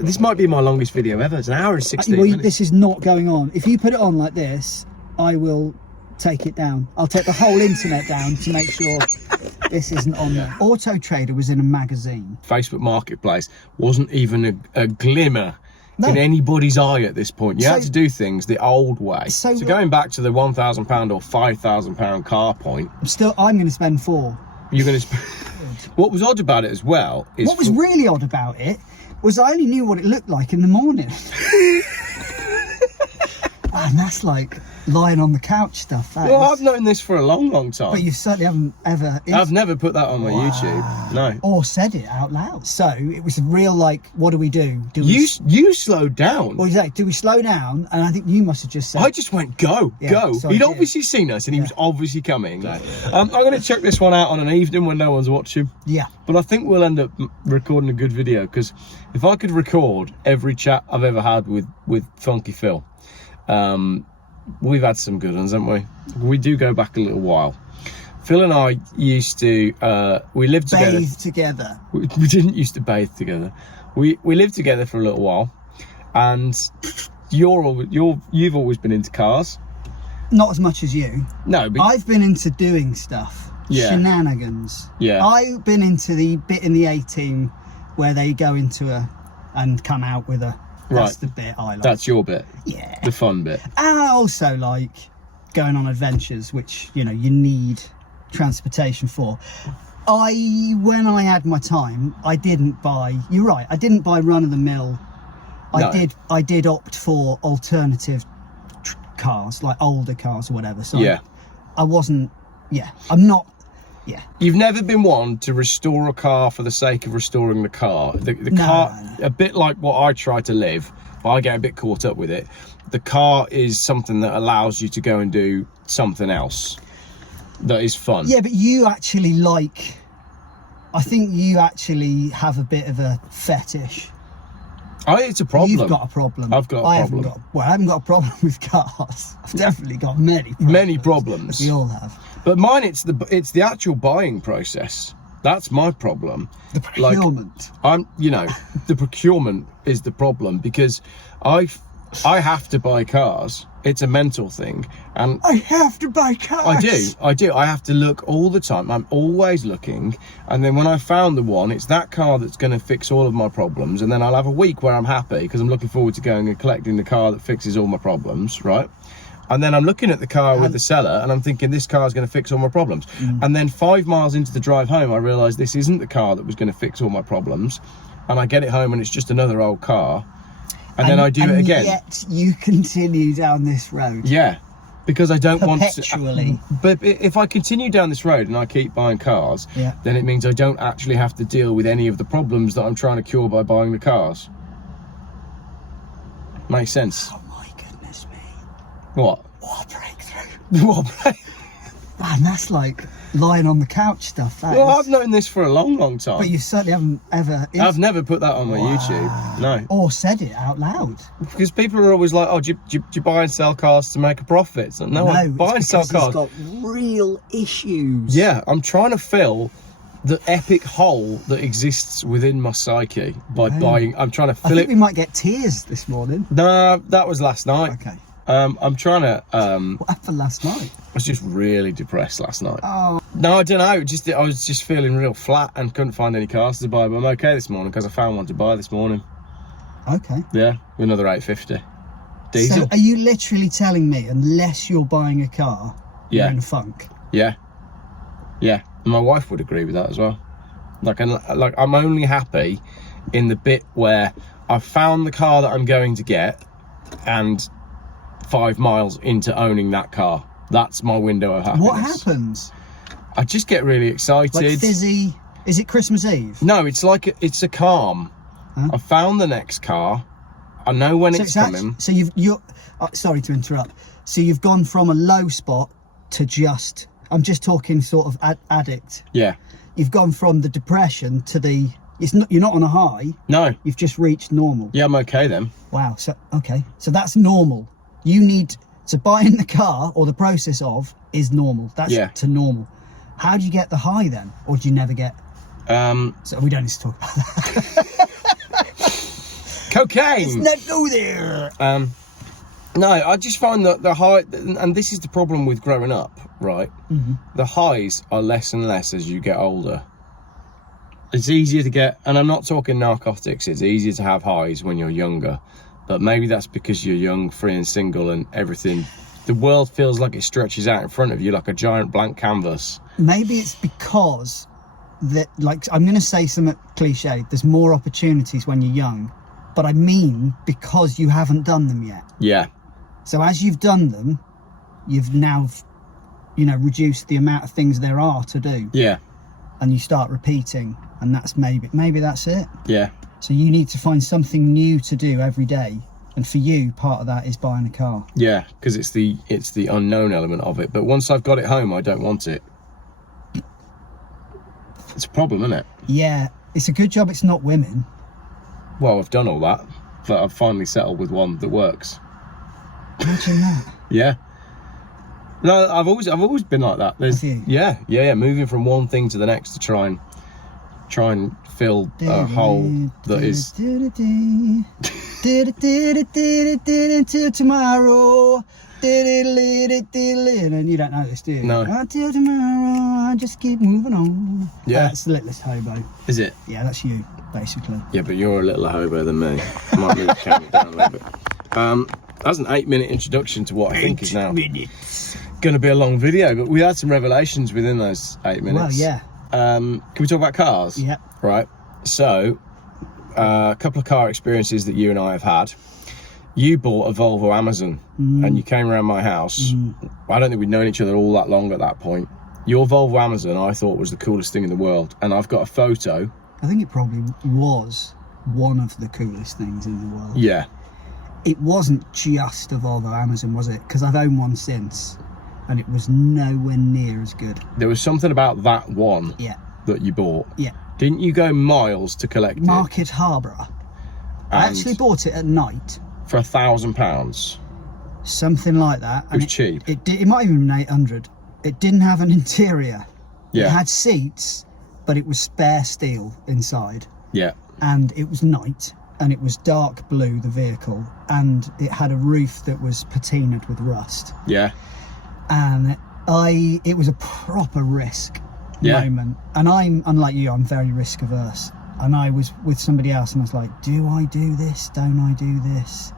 This might be my longest video ever. It's an hour and 16 minutes. This is not going on. If you put it on like this, I will take it down. I'll take the whole internet down to make sure this isn't on there. Auto Trader was in a magazine. Facebook Marketplace wasn't even a glimmer in anybody's eye at this point. You had to do things the old way. So going back to the £1,000 or £5,000 car point. I'm going to spend £4,000. You're going to What was odd about it as well is... What was really odd about it was I only knew what it looked like in the morning. And that's like lying on the couch stuff. I've known this for a long time. But you certainly haven't ever... I've never put that on my YouTube, no. Or said it out loud. So it was a real, like, what do we do? You slowed down. Well, exactly. Do we slow down? And I think you must have just said... I just went, go. So he'd obviously seen us and he was obviously coming. I'm going to check this one out on an evening when no one's watching. Yeah. But I think we'll end up recording a good video, because if I could record every chat I've ever had with Funky Phil... we've had some good ones, haven't we? We do go back a little while. Phil and I used to we lived together. Bathe together. We didn't used to bathe together. We lived together for a little while, and you've always been into cars. Not as much as you. No, but I've been into doing stuff. Shenanigans. Yeah. I've been into the bit in the A-Team where they go into and come out with a... That's the bit I like. That's your bit. Yeah. The fun bit. And I also like going on adventures, which, you know, you need transportation for. When I had my time, I didn't buy... You're right. I didn't buy run-of-the-mill. I did opt for alternative cars, like older cars or whatever. So I wasn't... Yeah. I'm not... Yeah. You've never been one to restore a car for the sake of restoring the car. The car, a bit like what I try to live, but I get a bit caught up with it. The car is something that allows you to go and do something else that is fun. Yeah, but you actually like... I think you actually have a bit of a fetish. It's a problem. You've got a problem. I've got a problem. I haven't got a problem with cars. I've definitely got many problems. We all have. But mine, it's the actual buying process. That's my problem. The procurement. The procurement is the problem, because I have to buy cars. It's a mental thing, and I have to buy cars. I do. I have to look all the time. I'm always looking, and then when I found the one, it's that car that's going to fix all of my problems, and then I'll have a week where I'm happy because I'm looking forward to going and collecting the car that fixes all my problems, right? And then I'm looking at the car with the seller and I'm thinking, this car is going to fix all my problems. And then 5 miles into the drive home, I realise this isn't the car that was going to fix all my problems. And I get it home and it's just another old car. And then I do it again. Yet you continue down this road. Yeah, because I don't want to. Perpetually. But if I continue down this road and I keep buying cars, then it means I don't actually have to deal with any of the problems that I'm trying to cure by buying the cars. Makes sense. Oh my goodness me. What? What a breakthrough. What breakthrough? Man, that's like lying on the couch stuff. I've known this for a long time. But you certainly haven't ever... I've never put that on my YouTube. No. Or said it out loud. Because people are always like, oh, do you buy and sell cars to make a profit? So, no, I buy and sell cars. He's got real issues. Yeah, I'm trying to fill the epic hole that exists within my psyche by buying... I'm trying to fill it... we might get tears this morning. No, that was last night. Okay. I'm trying to... What happened last night? I was just really depressed last night. Oh. No, I don't know. I was just feeling real flat and couldn't find any cars to buy. But I'm okay this morning because I found one to buy this morning. Okay. Yeah, another 850. Diesel. So are you literally telling me, unless you're buying a car, you're in funk? Yeah. Yeah. And my wife would agree with that as well. I'm only happy in the bit where I've found the car that I'm going to get and 5 miles into owning that car. That's my window of happiness. What happens? I just get really excited. Like fizzy. Is it Christmas Eve? No, it's a calm. Huh? I found the next car. I know when it's coming. So you're sorry to interrupt. So you've gone from a low spot to just... I'm just talking sort of addict. Yeah. You've gone from the depression to the... You're not on a high. No. You've just reached normal. Yeah, I'm okay then. Wow. So that's normal. You need... So buying the car, or the process of, is normal. That's to normal. How do you get the high then? Or do you never get... So we don't need to talk about that. Cocaine. Let's not go there. No, I just find that the high, and this is the problem with growing up, right? Mm-hmm. The highs are less and less as you get older. It's easier to get, and I'm not talking narcotics, it's easier to have highs when you're younger. But maybe that's because you're young, free and single, and everything, the world feels like it stretches out in front of you like a giant blank canvas. Maybe it's because that, like, I'm going to say something cliche, there's more opportunities when you're young, but I mean because you haven't done them yet. Yeah. So as you've done them, you've now, you know, reduced the amount of things there are to do. Yeah. And you start repeating, and that's maybe that's it. Yeah. So you need to find something new to do every day. And for you, part of that is buying a car. Yeah, because it's the unknown element of it. But once I've got it home, I don't want it. It's a problem, isn't it? Yeah, it's a good job it's not women. Well, I've done all that, but I've finally settled with one that works. Imagine that. Yeah. No, I've always been like that. Have you? Yeah. Moving from one thing to the next to try and fill a hole that is. Until tomorrow. And you don't know this, do you? No. Until tomorrow, I just keep moving on. Yeah. That's the Littlest Hobo. Is it? Yeah, that's you, basically. Yeah, but you're a little hobo than me. I might need to calm it down a little bit. That's an 8-minute introduction to what I think is now going to be a long video, but we had some revelations within those 8 minutes. Well, yeah. Can we talk about cars? Yeah. Right. So, a couple of car experiences that you and I have had. You bought a Volvo Amazon and you came around my house. I don't think we'd known each other all that long at that point. Your Volvo Amazon I thought was the coolest thing in the world, and I've got a photo. I think it probably was one of the coolest things in the world. Yeah. It wasn't just a Volvo Amazon, was it? Because I've owned one since, and it was nowhere near as good. There was something about that one Yeah. that you bought. Yeah. Didn't you go miles to collect it? Market Harbour. I actually bought it at night. For £1,000. Something like that. It was cheap. It might even been 800. It didn't have an interior. Yeah. It had seats, but it was spare steel inside. Yeah. And it was night, and it was dark blue, the vehicle, and it had a roof that was patinaed with rust. Yeah. And it was a proper risk moment. And I'm, unlike you, I'm very risk averse. And I was with somebody else and I was like, do I do this? Don't I do this?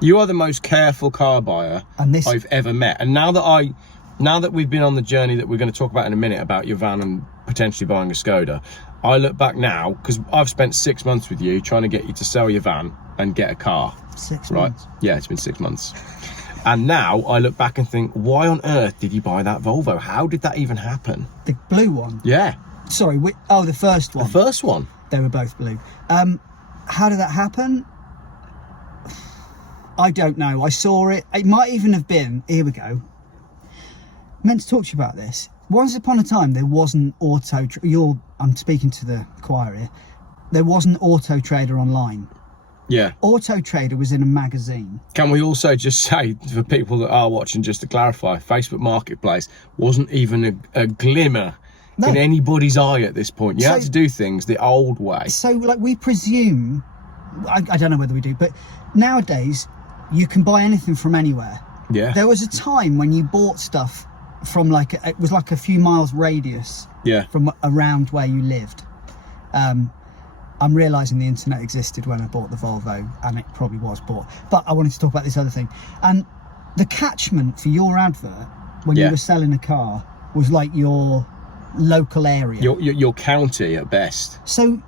You are the most careful car buyer I've ever met. And now that we've been on the journey that we're going to talk about in a minute about your van and potentially buying a Skoda, I look back now, because I've spent 6 months with you trying to get you to sell your van and get a car. 6 right? months? Yeah, it's been 6 months. And now I look back and think, why on earth did you buy that Volvo? How did that even happen? The blue one? Yeah. Sorry, the first one. The first one? They were both blue. How did that happen? I don't know. I saw it. It might even have been, here we go. I meant to talk to you about this. Once upon a time, there wasn't I'm speaking to the choir here. There wasn't Auto Trader online. Yeah. Auto Trader was in a magazine. Can we also just say, for people that are watching, just to clarify, Facebook Marketplace wasn't even a glimmer in anybody's eye at this point. You had to do things the old way. So, like, we presume, I don't know whether we do, but nowadays, you can buy anything from anywhere. Yeah. There was a time when you bought stuff from, like, it was like a few miles radius from around where you lived. I'm realising the internet existed when I bought the Volvo, and it probably was bought. But I wanted to talk about this other thing. And the catchment for your advert, when you were selling a car, was like your local area. Your county at best. So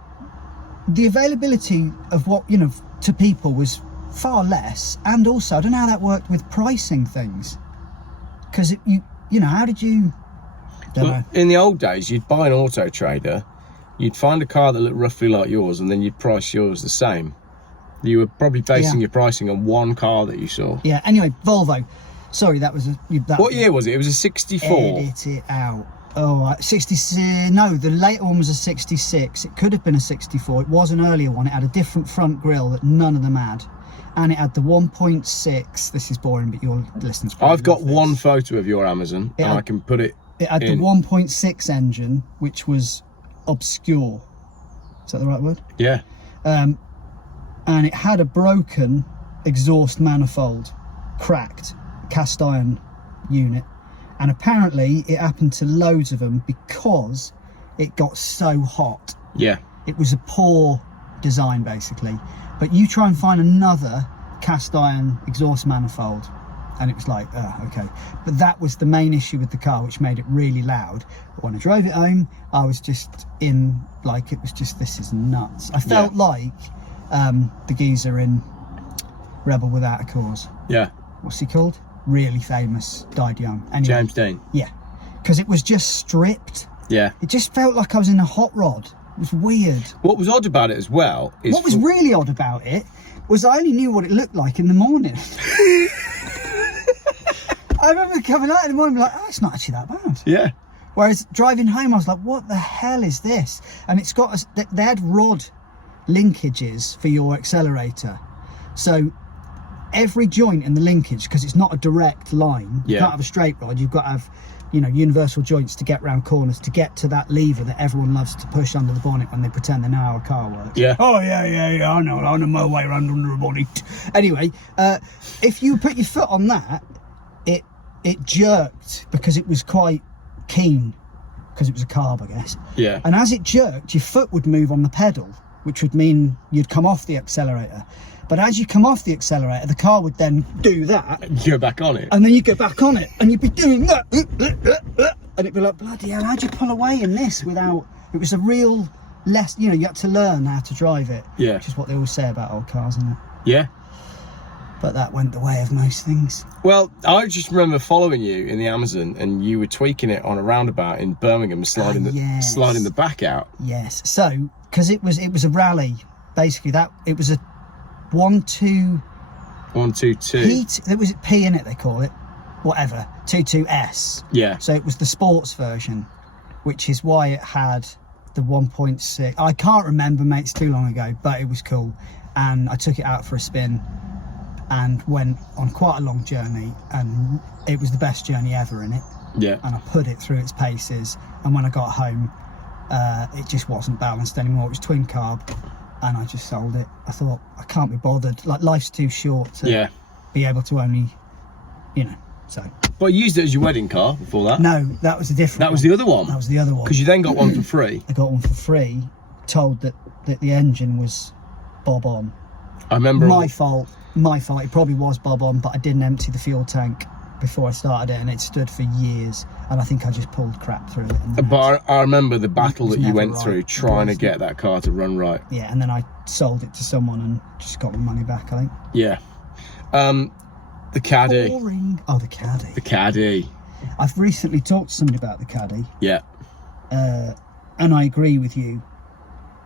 the availability of what, to people was far less. And also, I don't know how that worked with pricing things. Because, how did you... Don't know. In the old days, you'd buy an Auto Trader, you'd find a car that looked roughly like yours, and then you'd price yours the same. You were probably basing your pricing on one car that you saw. Yeah, anyway, Volvo. Sorry, that was what year was it? It was a 64. Edit it out. Oh, 66. No, the later one was a 66. It could have been a 64. It was an earlier one. It had a different front grille that none of them had. And it had the 1.6. This is boring, but your listeners probably I've got love this. one photo of your Amazon, and I can put it had in. the 1.6 engine, which was obscure. Is that the right word? Yeah. And and it had a broken exhaust manifold, cracked cast iron unit, and apparently it happened to loads of them because it got so hot. Yeah. It was a poor design basically, but you try and find another cast iron exhaust manifold and it was like, oh, okay. But that was the main issue with the car, which made it really loud. But when I drove it home, I was just in, like, it was just, this is nuts. I felt like the geezer in Rebel Without a Cause. Yeah. What's he called? Really famous, died young. Anyway, James Dean. yeah, because it was just stripped. Yeah. It just felt like I was in a hot rod. It was weird. What was odd about it as well is... What was really odd about it was I only knew what it looked like in the morning. I remember coming out in the morning and be like, oh, it's not actually that bad. Yeah. Whereas driving home, I was like, what the hell is this? And it's got, they had rod linkages for your accelerator. So every joint in the linkage, because it's not a direct line, you can't have a straight rod, you've got to have, you know, universal joints to get round corners, to get to that lever that everyone loves to push under the bonnet when they pretend they know how a car works. Yeah. Oh, yeah, I know my way around under a bonnet. Anyway, if you put your foot on that, it jerked because it was quite keen, because it was a carb, I guess. Yeah. And as it jerked, your foot would move on the pedal, which would mean you'd come off the accelerator. But as you come off the accelerator, the car would then do that. You go back on it. And then you go back on it, and you'd be doing that. And it'd be like, bloody hell, how'd you pull away in this without... It was a real less... You know, you had to learn how to drive it. Yeah. Which is what they always say about old cars, isn't it? Yeah. But that went the way of most things. Well, I just remember following you in the Amazon, and you were tweaking it on a roundabout in Birmingham, sliding the back out. Yes. So, because it was a rally, basically that it was a 1-2. 122. There was P in it, they call it, whatever. 22S. Yeah. So it was the sports version, which is why it had the 1.6. I can't remember, mate. It's too long ago, but it was cool, and I took it out for a spin and went on quite a long journey, and it was the best journey ever in it. Yeah. And I put it through its paces, and when I got home, it just wasn't balanced anymore. It was twin carb, and I just sold it. I thought, I can't be bothered. Like, life's too short to be able to only, you know, so. But you used it as your wedding car before that? No, that was a different That was the other one? That was the other one. Because you then got one for free. I got one for free, told that the engine was bob on. I remember... My fault. It probably was bob on, but I didn't empty the fuel tank before I started it, and it stood for years, and I think I just pulled crap through it. But I remember the battle that you went right. through trying to get that car to run right. Yeah, and then I sold it to someone and just got my money back, I think. Yeah. The Caddy. Boring. Oh, the Caddy. The Caddy. I've recently talked to somebody about the Caddy. Yeah. And I agree with you.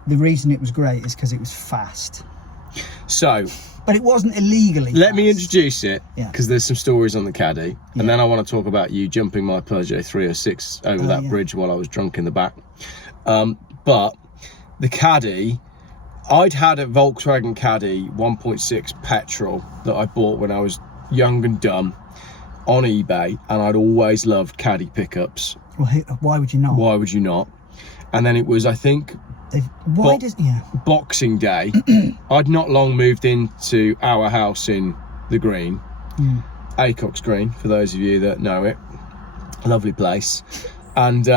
The reason it was great is because it was fast. So... But it wasn't illegally Let fast. me introduce it, because Yeah. there's some stories on the Caddy, and then I want to talk about you jumping my Peugeot 306 over that bridge while I was drunk in the back. But the Caddy, I'd had a Volkswagen Caddy 1.6 petrol that I bought when I was young and dumb on eBay, and I'd always loved Caddy pickups. Well, why would you not? Why would you not? And then it was, I think... Boxing Day. I'd not long moved into our house in the Green, Acock's Green, for those of you that know it. Lovely place. And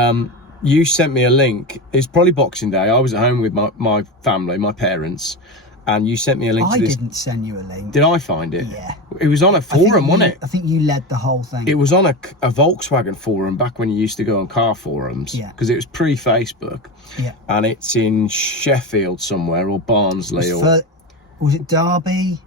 you sent me a link. It's probably Boxing Day. I was at home with my family, my parents, and you sent me a link to this. I didn't send you a link. Did I find it? Yeah. It was on a forum, wasn't it? I think you led the whole thing. It was on a Volkswagen forum back when you used to go on car forums. Yeah. Because it was pre-Facebook. Yeah. And it's in Sheffield somewhere, or Barnsley, was it Derby?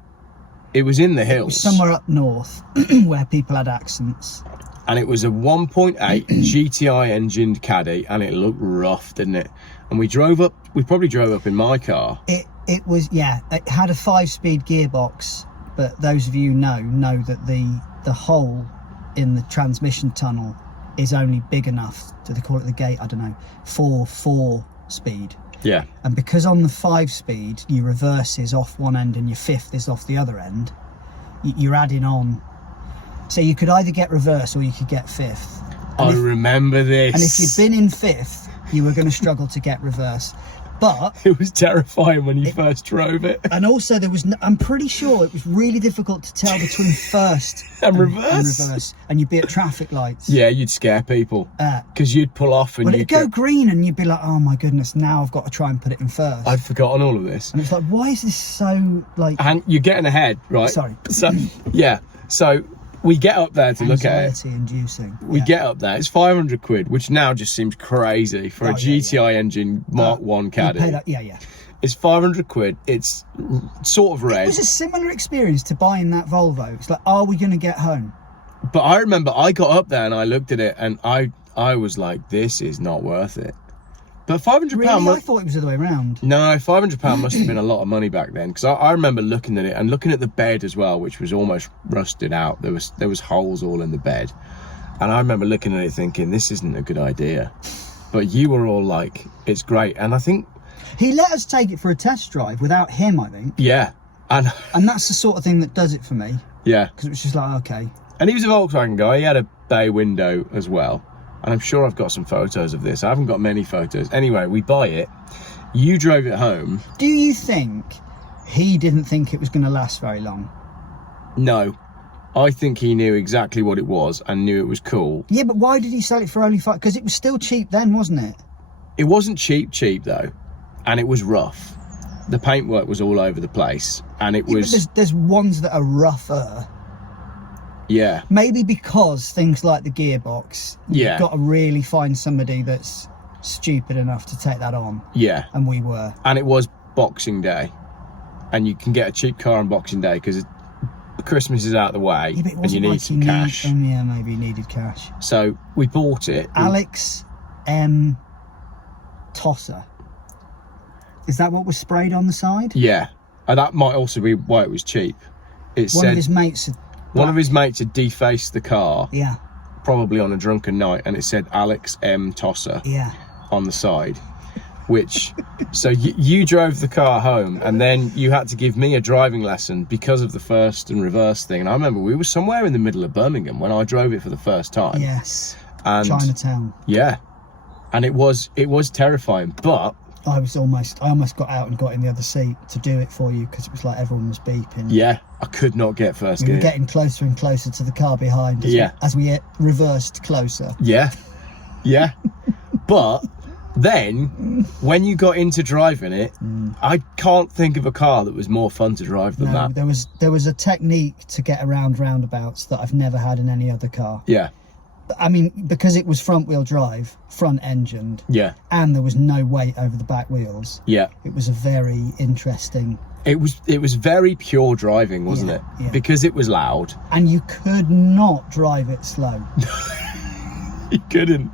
It was in the hills. It was somewhere up north where people had accents. And it was a 1.8 GTI engined Caddy, and it looked rough, didn't it? And we probably drove up in my car. It was, yeah, it had a 5-speed gearbox, but those of you know that the hole in the transmission tunnel is only big enough, do they call it the gate, I don't know, for 4-speed. Yeah. And because on the 5-speed, your reverse is off one end and your fifth is off the other end, you're adding on. So you could either get reverse or you could get fifth. I remember this. And if you'd been in fifth, you were going to struggle to get reverse. But It was terrifying when you first drove it. and also there was I'm pretty sure it was really difficult to tell between first And reverse. and reverse, and you'd be at traffic lights. Yeah, you'd scare people because you'd pull off and Well, you'd it'd go green and you'd be like, oh my goodness, now I've got to try and put it in first. I'd forgotten all of this. And it's like, why is this so like And you're getting ahead, right? Sorry. So yeah, so we get up there to look at it. anxiety inducing? We get up there. It's 500 quid, which now just seems crazy for a GTI engine Mark 1 Caddy. Pay that, yeah. It's 500 quid. It's sort of It red. was a similar experience to buying that Volvo. It's like, are we going to get home? But I remember I got up there and I looked at it and I was like, this is not worth it. But £500 Really? I thought it was the other way around. No, £500 must have been a lot of money back then, because I remember looking at it and looking at the bed as well, which was almost rusted out. There was holes all in the bed, and I remember looking at it thinking, this isn't a good idea. But you were all like, it's great. And I think He let us take it for a test drive without him, I think. yeah, and that's the sort of thing that does it for me. yeah, Because it was just like, okay. and he was a Volkswagen guy. He had a bay window as well, and I'm sure I've got some photos of this. I haven't got many photos. Anyway, we buy it. You drove it home. Do you think he didn't think it was going to last very long? No, I think he knew exactly what it was and knew it was cool. Yeah, but why did he sell it for only 5? Because it was still cheap then, wasn't it? It wasn't cheap though, and it was rough. The paintwork was all over the place, and it Yeah, was but there's ones that are rougher. yeah. Maybe because things like the gearbox, Yeah. you've got to really find somebody that's stupid enough to take that on. Yeah, And we were. and it was Boxing Day, and you can get a cheap car on Boxing Day because Christmas is out of the way, Yeah, but it and you wasn't need like some cash. yeah, maybe he needed cash. So we bought it. Alex M. Tosser. Is that what was sprayed on the side? Yeah, and that might also be why it was cheap. It One said of his mates had... one of his mates had defaced the car, Yeah, probably on a drunken night, and it said Alex M. Tosser yeah. on the side, which so you drove the car home, and then you had to give me a driving lesson because of the first and reverse thing. And I remember we were somewhere in the middle of Birmingham when I drove it for the first time. Yes. And Chinatown. yeah, and it was terrifying, but I almost got out and got in the other seat to do it for you because it was like everyone was beeping. yeah, I could not get first We were gear. getting closer and closer to the car behind as we reversed closer. Yeah, but then when you got into driving it, I can't think of a car that was more fun to drive than No, that. there was a technique to get around roundabouts that I've never had in any other car. Yeah, I mean, because it was front wheel drive, front engined, yeah, and there was no weight over the back wheels. yeah. It was a very interesting, It was very pure driving, wasn't it? yeah. Because it was loud. and you could not drive it slow. You couldn't.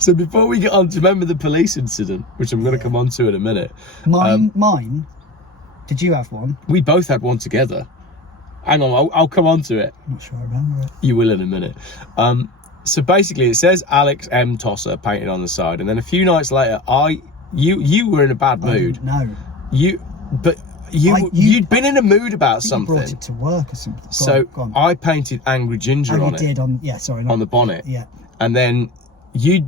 So before we get on to remember the police incident, which I'm going to come on to in a minute. Mine. Did you have one? We both had one together. Hang on, I'll come on to it. I'm not sure I remember it. You will in a minute. So basically, it says Alex M. Tosser painted on the side, and then a few nights later, you were in a bad mood. No. You'd been in a mood about something. You brought it to work or something. Go on. I painted Angry Ginger Oh, on you it. did on On the bonnet. Yeah. And then you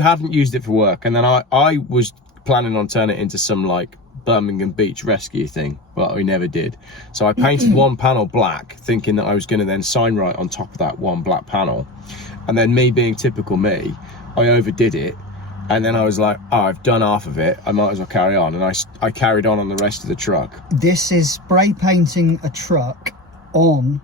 hadn't used it for work, and then I was planning on turning it into some like Birmingham Beach rescue thing, but we never did. So I painted one panel black, thinking that I was going to then sign right on top of that one black panel, and then me being typical me, I overdid it, and then I was like, oh, I've done half of it, I might as well carry on, and I carried on the rest of the truck. This is spray painting a truck on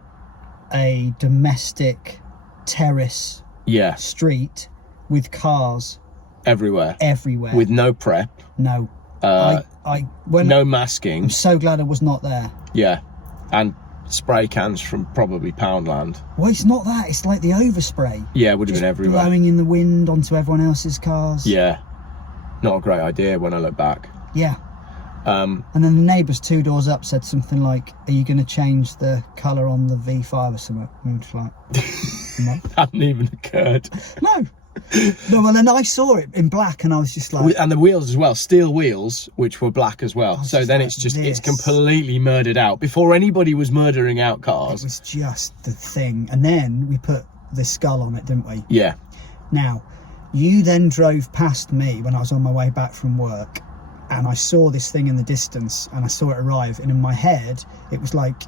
a domestic terrace Yeah, street with cars everywhere everywhere. with no prep, no. no masking. I'm so glad I was not there. Yeah, and spray cans from probably Poundland. Well, it's not that. It's like the overspray. Yeah, it would have Just been everywhere. blowing in the wind onto everyone else's cars. Yeah, not a great idea when I look back. Yeah. And then the neighbours 2 doors up said something like, "Are you going to change the colour on the V5 or something?" And we were just like, no. Hadn't even occurred. No. No, well, then I saw it in black and I was just like... And the wheels as well, steel wheels, which were black as well. So just then like it's this. completely murdered out. Before anybody was murdering out It cars. was just the thing. And then we put this skull on it, didn't we? Yeah. Now, you then drove past me when I was on my way back from work and I saw this thing in the distance, and I saw it arrive, and in my head it was like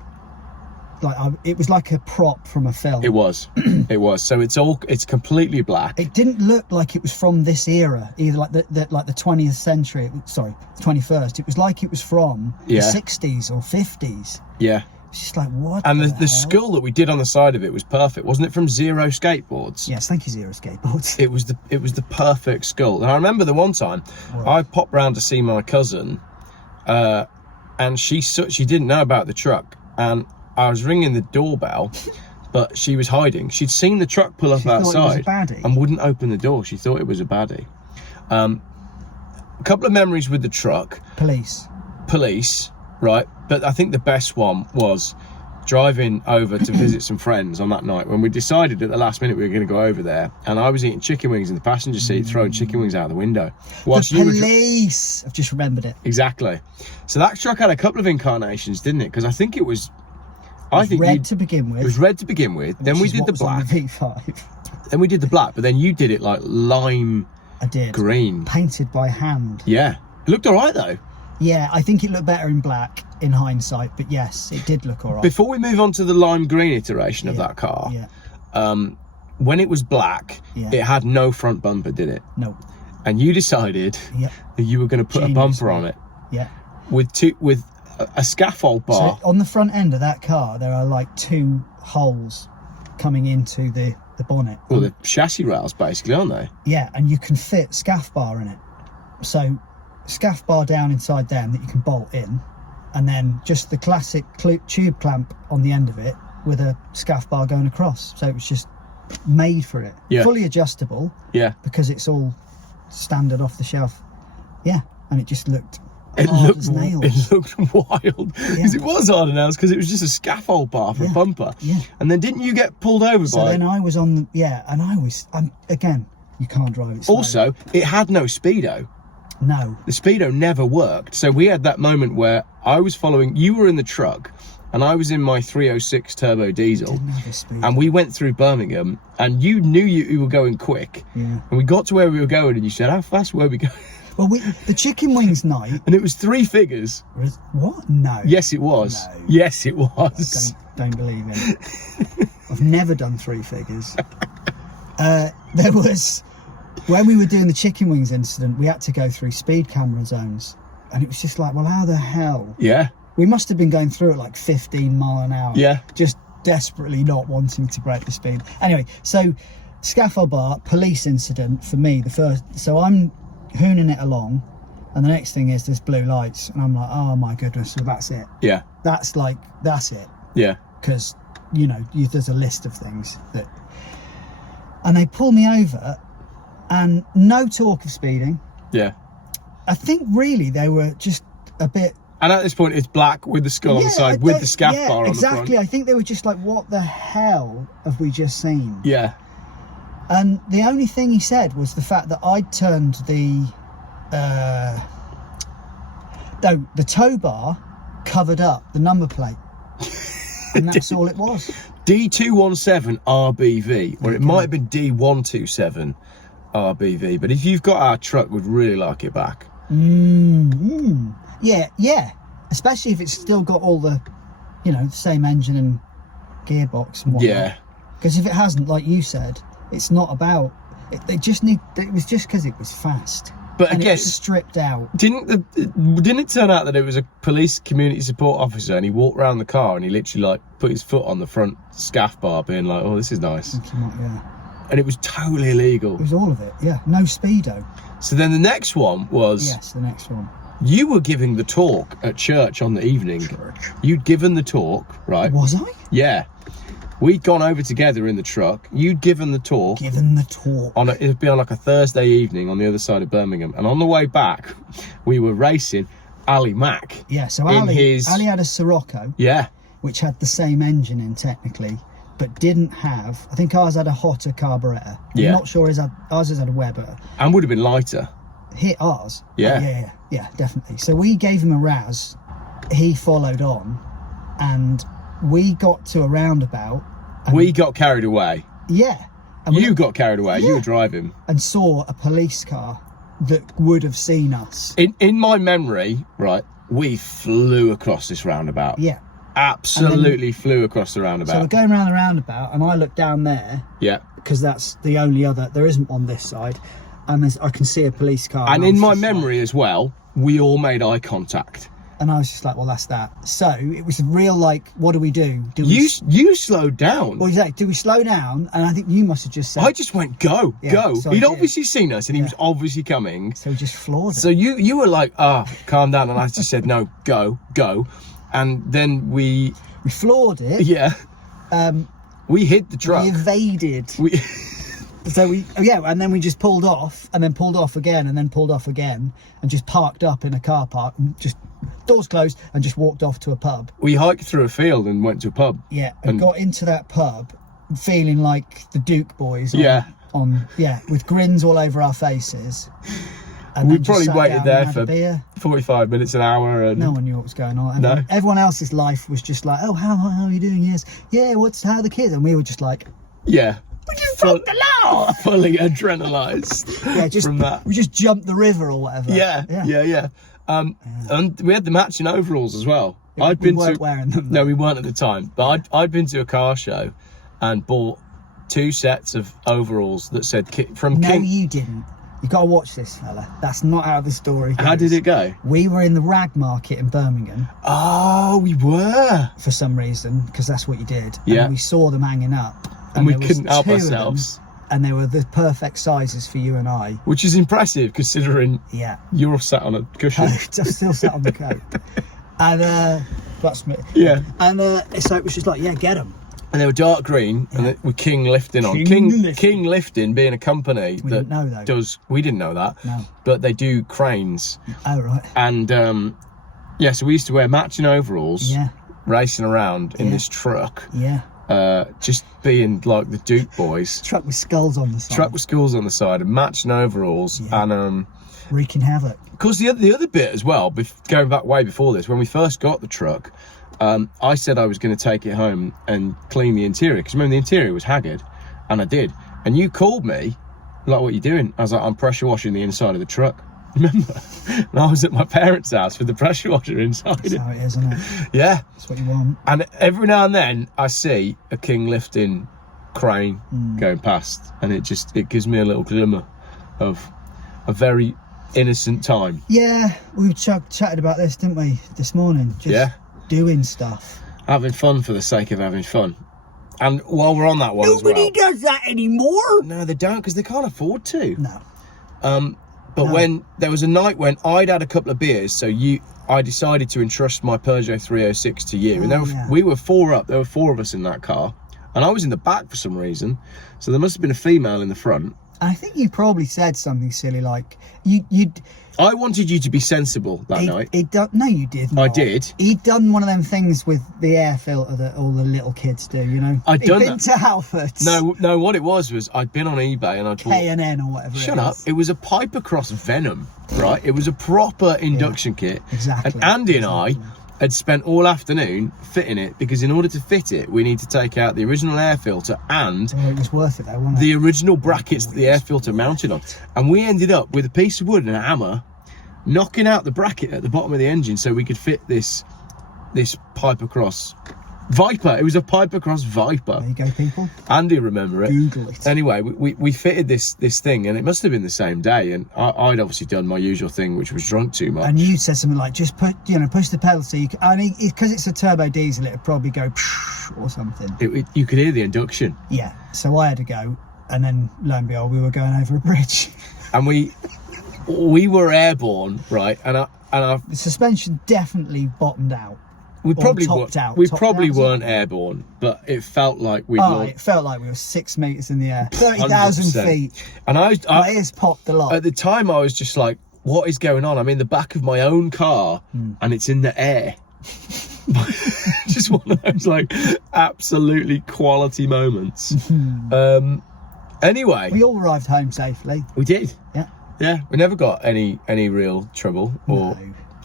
it was like a prop from a film. It was. It was. So it's completely black. It didn't look like it was from this era, either like the 20th century. Sorry, 21st. It was like it was from the 60s or 50s. Yeah. It's just like, what? And the hell? skull that we did on the side of it was perfect, wasn't it? From Zero Skateboards. Yes, thank you, Zero Skateboards. It was the perfect skull. And I remember the one time I popped round to see my cousin, and she didn't know about the truck, and I was ringing the doorbell, but she was hiding. She'd seen the truck pull up outside and wouldn't open the door. She thought it was a baddie. A couple of memories with the truck. Police, right? But I think the best one was driving over to visit some friends on that night when we decided at the last minute we were going to go over there, and I was eating chicken wings in the passenger seat, throwing chicken wings out the window. Whilst the police! I've just remembered it. Exactly. So that truck had a couple of incarnations, didn't it? Because I think it was... red to begin with. It was red to begin with. Then we did the black. On the V5. Then we did the black, but then you did it like lime green. Painted by hand. Yeah. It looked all right, though. Yeah, I think it looked better in black in hindsight, but yes, it did look all right. Before we move on to the lime green iteration of that car, when it was black, it had no front bumper, did it? No. And you decided that you were going to put a bumper on it. Yeah. With a scaffold bar. So on the front end of that car, there are like 2 holes coming into the bonnet. Well, the chassis rails, basically, aren't they? Yeah, and you can fit scaff bar in it. So scaff bar down inside them that you can bolt in, and then just the classic tube clamp on the end of it with a scaff bar going across. So it was just made for it. Yeah. Fully adjustable. Yeah. Because it's all standard off the shelf. Yeah, and it just looked... It looked wild, because it was hard as nails, because it was just a scaffold bar for a bumper. Yeah. And then didn't you get pulled over by it? So then I was on the, again, you can't drive it slow. Also, it had no speedo. No. The speedo never worked. So we had that moment where I was following, you were in the truck, and I was in my 306 turbo diesel. Didn't have a speedo. And we went through Birmingham, and you knew you were going quick. Yeah. And we got to where we were going, and you said, how fast were we going? Well, the chicken wings night... And it was 3 figures. What? No. Yes, it was. No. Yes, it was. Don't believe it. I've never done 3 figures. There was... When we were doing the chicken wings incident, we had to go through speed camera zones. And it was just like, well, how the hell? Yeah. We must have been going through at like 15 mile an hour. Yeah. Just desperately not wanting to break the speed. Anyway, so scaffold bar, police incident for me, the first... So I'm hooning it along, and the next thing is there's blue lights, and I'm like, oh my goodness, so that's it. Yeah. That's it. Yeah. Because, there's a list of things that... And they pull me over, and no talk of speeding. Yeah. I think really they were just a bit... And at this point, it's black with the skull on the side, with the scaff bar on the front. Exactly. I think they were just like, what the hell have we just seen? Yeah. And the only thing he said was the fact that I'd turned the tow bar covered up the number plate. And that's all it was. D217 RBV, or it might have been D127 RBV, but if you've got our truck, we'd really like it back. Yeah. Especially if it's still got all the, the same engine and gearbox and whatnot. Yeah. Because if it hasn't, like you said, it's not about... It was just because it was fast. But and again, it was stripped out. Didn't it turn out that it was a police community support officer, and he walked around the car and he literally put his foot on the front scaff bar, being like, "Oh, this is nice." Yeah. And it was totally illegal. It was all of it. Yeah. No speedo. So then the next one was... Yes, the next one. You were giving the talk at church on the evening. You'd given the talk, right? Was I? Yeah. We'd gone over together in the truck. You'd given the talk. It'd be on like a Thursday evening on the other side of Birmingham. And on the way back, we were racing Ali Mac. Yeah, so Ali had a Sirocco. Yeah. Which had the same engine in technically, but didn't have... I think ours had a hotter carburettor. I'm not sure ours had a Weber. And would have been lighter. Hit ours? Yeah. Yeah, definitely. So we gave him a Raz. He followed on, and... We got to a roundabout. We got carried away. Yeah. And you got carried away. Yeah. You were driving. And saw a police car that would have seen us. In my memory, right, we flew across this roundabout. Yeah. Absolutely flew across the roundabout. So we're going around the roundabout, and I look down there. Yeah. Because that's the only other. There isn't one this side, and I can see a police car. And in my memory as well, we all made eye contact. And I was just like, well, that's that. So it was real, like, what do we do? You slowed down. Well, do we slow down? And I think you must have just said... I just went, go. So He'd obviously seen us, and he was obviously coming. So we just floored it. So you were like, calm down. And I just said, no, go. And then we floored it. Yeah. We hid the truck. We evaded. And then we just pulled off, and then pulled off again, and then pulled off again, and just parked up in a car park, and just doors closed, and just walked off to a pub. We hiked through a field and went to a pub. Yeah, and got into that pub feeling like the Duke boys. With grins all over our faces. And we probably waited there for beer. 45 minutes, an hour. And no one knew what was going on. No. Everyone else's life was just like, oh, how are you doing? Yes. Yeah, how are the kids? And we were just like... Yeah. We just broke the law! Fully adrenalised from that. We just jumped the river or whatever. Yeah. And we had the matching overalls as well. We weren't wearing them. No, we weren't at the time. But I'd been to a car show and bought 2 sets of overalls that said from No, King... you didn't. You've got to watch this, fella. That's not how the story goes. How did it go? We were in the rag market in Birmingham. Oh, we were. For some reason, because that's what you did. Yeah. And we saw them hanging up. And we couldn't help ourselves. And they were the perfect sizes for you and I. Which is impressive, considering you're sat on a cushion. I'm still sat on the coat. And that's me. Yeah. And so it was just like, get them. And they were dark green, and with King Lifting on. King Lifting being a company that does... We didn't know that. No. But they do cranes. Oh, right. And, so we used to wear matching overalls, racing around in this truck. Yeah. Just being like the Duke boys. Truck with skulls on the side. And matching overalls. Yeah. And... wreaking havoc. Because the other bit as well, going back way before this, when we first got the truck... I said I was going to take it home and clean the interior, because remember the interior was haggard, and I did. And you called me, like, what are you doing? I was like, I'm pressure washing the inside of the truck. Remember? And I was at my parents' house with the pressure washer inside. That's how it is, isn't it? Yeah. That's what you want. And every now and then I see a King Lifting crane going past, and it gives me a little glimmer of a very innocent time. Yeah, we chatted about this, didn't we, this morning? Just doing stuff, having fun for the sake of having fun. And while we're on that one as well, nobody does that anymore. No, they don't, because they can't afford to. No. But when there was a night when I'd had a couple of beers, so I decided to entrust my Peugeot 306 to you, and we were 4 up. There were 4 of us in that car, and I was in the back for some reason, so there must have been a female in the front. I think you probably said something silly like I wanted you to be sensible that night. No, you did not. I did. He'd done one of them things with the air filter that all the little kids do, you know. He'd been to Halfords. No, what it was I'd been on eBay and I'd bought... K&N or whatever. Shut up. It was a Pipercross Venom, right? It was a proper induction kit. Exactly. And Andy and I had spent all afternoon fitting it, because in order to fit it, we need to take out the original air filter and... Well, it was worth it though, wasn't it? The original brackets that the air filter mounted on. And we ended up with a piece of wood and a hammer knocking out the bracket at the bottom of the engine so we could fit this Pipercross Viper. It was a Pipercross Viper. There you go, people. Andy remember it. Google it. Anyway, we fitted this thing, and it must have been the same day. And I'd obviously done my usual thing, which was drunk too much. And you said something like, just push the pedal so you can... I mean, because it's a turbo diesel, it'd probably go or something. You could hear the induction. Yeah. So I had to go, and then lo and behold, we were going over a bridge. And we were airborne, right? And the suspension definitely bottomed out. We probably weren't out. Airborne, but it felt like we were. It felt like we were 6 meters in the air, 30,000 feet. And my ears popped a lot. At the time, I was just like, "What is going on?" I'm in the back of my own car, and it's in the air. Just one of those like absolutely quality moments. Anyway, we all arrived home safely. We did. Yeah. Yeah, we never got any real trouble or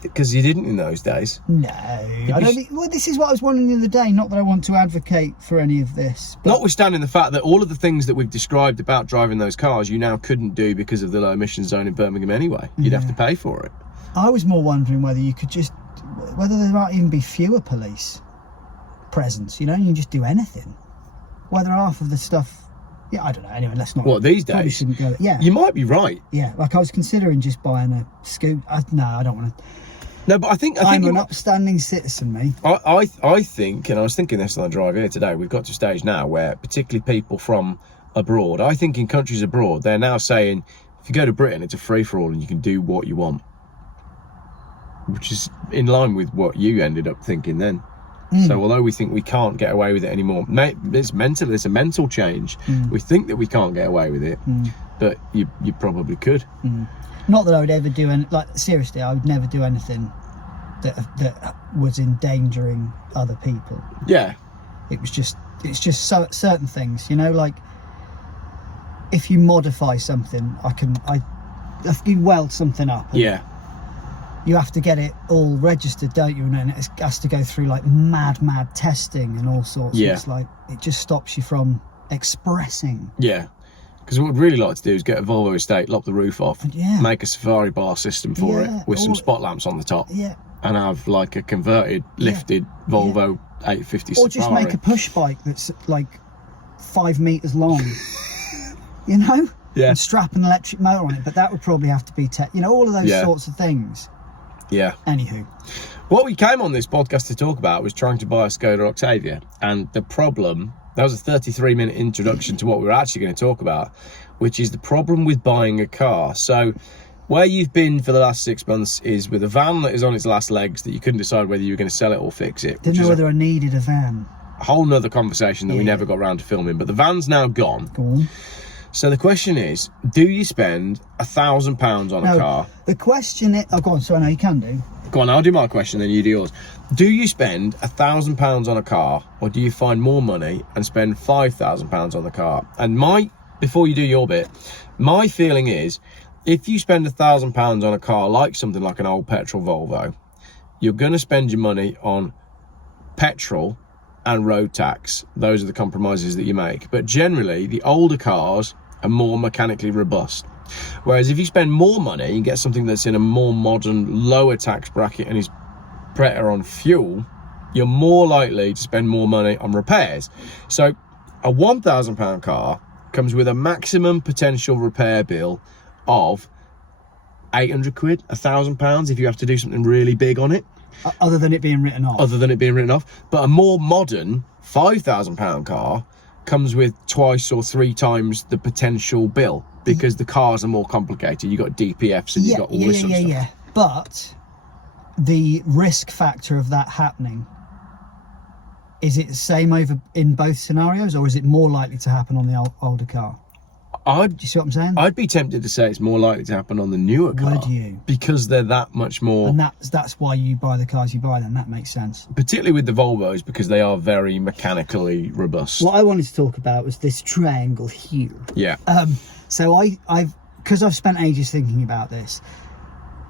because you didn't in those days. No, I don't think, well, this is what I was wondering the other day. Not that I want to advocate for any of this. But Notwithstanding the fact that all of the things that we've described about driving those cars, you now couldn't do because of the low emission zone in Birmingham anyway. You'd have to pay for it. I was more wondering whether there might even be fewer police presence, you know, you can just do anything. Whether half of the stuff, yeah, I don't know. Anyway, let's not. What, these Probably days? shouldn't go. Yeah. You might be right. Yeah, like I was considering just buying a scooter. No, I don't want to. No, but I think I'm an upstanding citizen, me. I think, and I was thinking this on the drive here today, we've got to a stage now where particularly people from abroad, I think in countries abroad, they're now saying, if you go to Britain, it's a free-for-all and you can do what you want. Which is in line with what you ended up thinking then. So although we think we can't get away with it anymore, it's a mental change. We think that we can't get away with it, but you probably could. Not that I would ever do any, like, seriously, I would never do anything that was endangering other people. Yeah. It's just certain things, you know, like if you modify something, if you weld something up. Yeah. You have to get it all registered, don't you? And then it has to go through like mad testing and all sorts. Yeah. It's like, it just stops you from expressing. Yeah. Because what we'd really like to do is get a Volvo estate, lock the roof off, make a safari bar system for it with some spot lamps on the top, and have like a converted, lifted Volvo 850 Or Safari. just make a push bike that's like 5 meters long, you know? Yeah. And strap an electric motor on it, but that would probably have to be, you know, all of those sorts of things. Yeah. Anywho. What we came on this podcast to talk about was trying to buy a Skoda Octavia, and the problem, that was a 33-minute introduction to what we were actually going to talk about, which is the problem with buying a car. So where you've been for the last 6 months is with a van that is on its last legs that you couldn't decide whether you were going to sell it or fix it. Didn't know whether I needed a van. A whole nother conversation that we never got around to filming, but the van's now gone. Go on. So the question is, do you spend £1,000 on a car? The question is, go on, so I know you can do. Go on, I'll do my question, then you do yours. Do you spend £1,000 on a car, or do you find more money and spend £5,000 on the car? And before you do your bit, my feeling is, if you spend £1,000 on a car, like something like an old petrol Volvo, you're going to spend your money on petrol and road tax. Those are the compromises that you make. But generally, the older cars are more mechanically robust. Whereas if you spend more money and get something that's in a more modern, lower tax bracket and is better on fuel, you're more likely to spend more money on repairs. So a £1,000 car comes with a maximum potential repair bill of 800 quid, £1,000 if you have to do something really big on it. Other than it being written off. But a more modern £5,000 car comes with 2 or 3 times the potential bill, because the cars are more complicated. You've got DPFs and you've got all this sort of stuff. Yeah. But the risk factor of that happening, is it the same over in both scenarios, or is it more likely to happen on the older car? Do you see what I'm saying? I'd be tempted to say it's more likely to happen on the newer car. Would you? Because they're that much more... And that's why you buy the cars you buy, then. That makes sense. Particularly with the Volvos, because they are very mechanically robust. What I wanted to talk about was this triangle here. Yeah. So because I've spent ages thinking about this,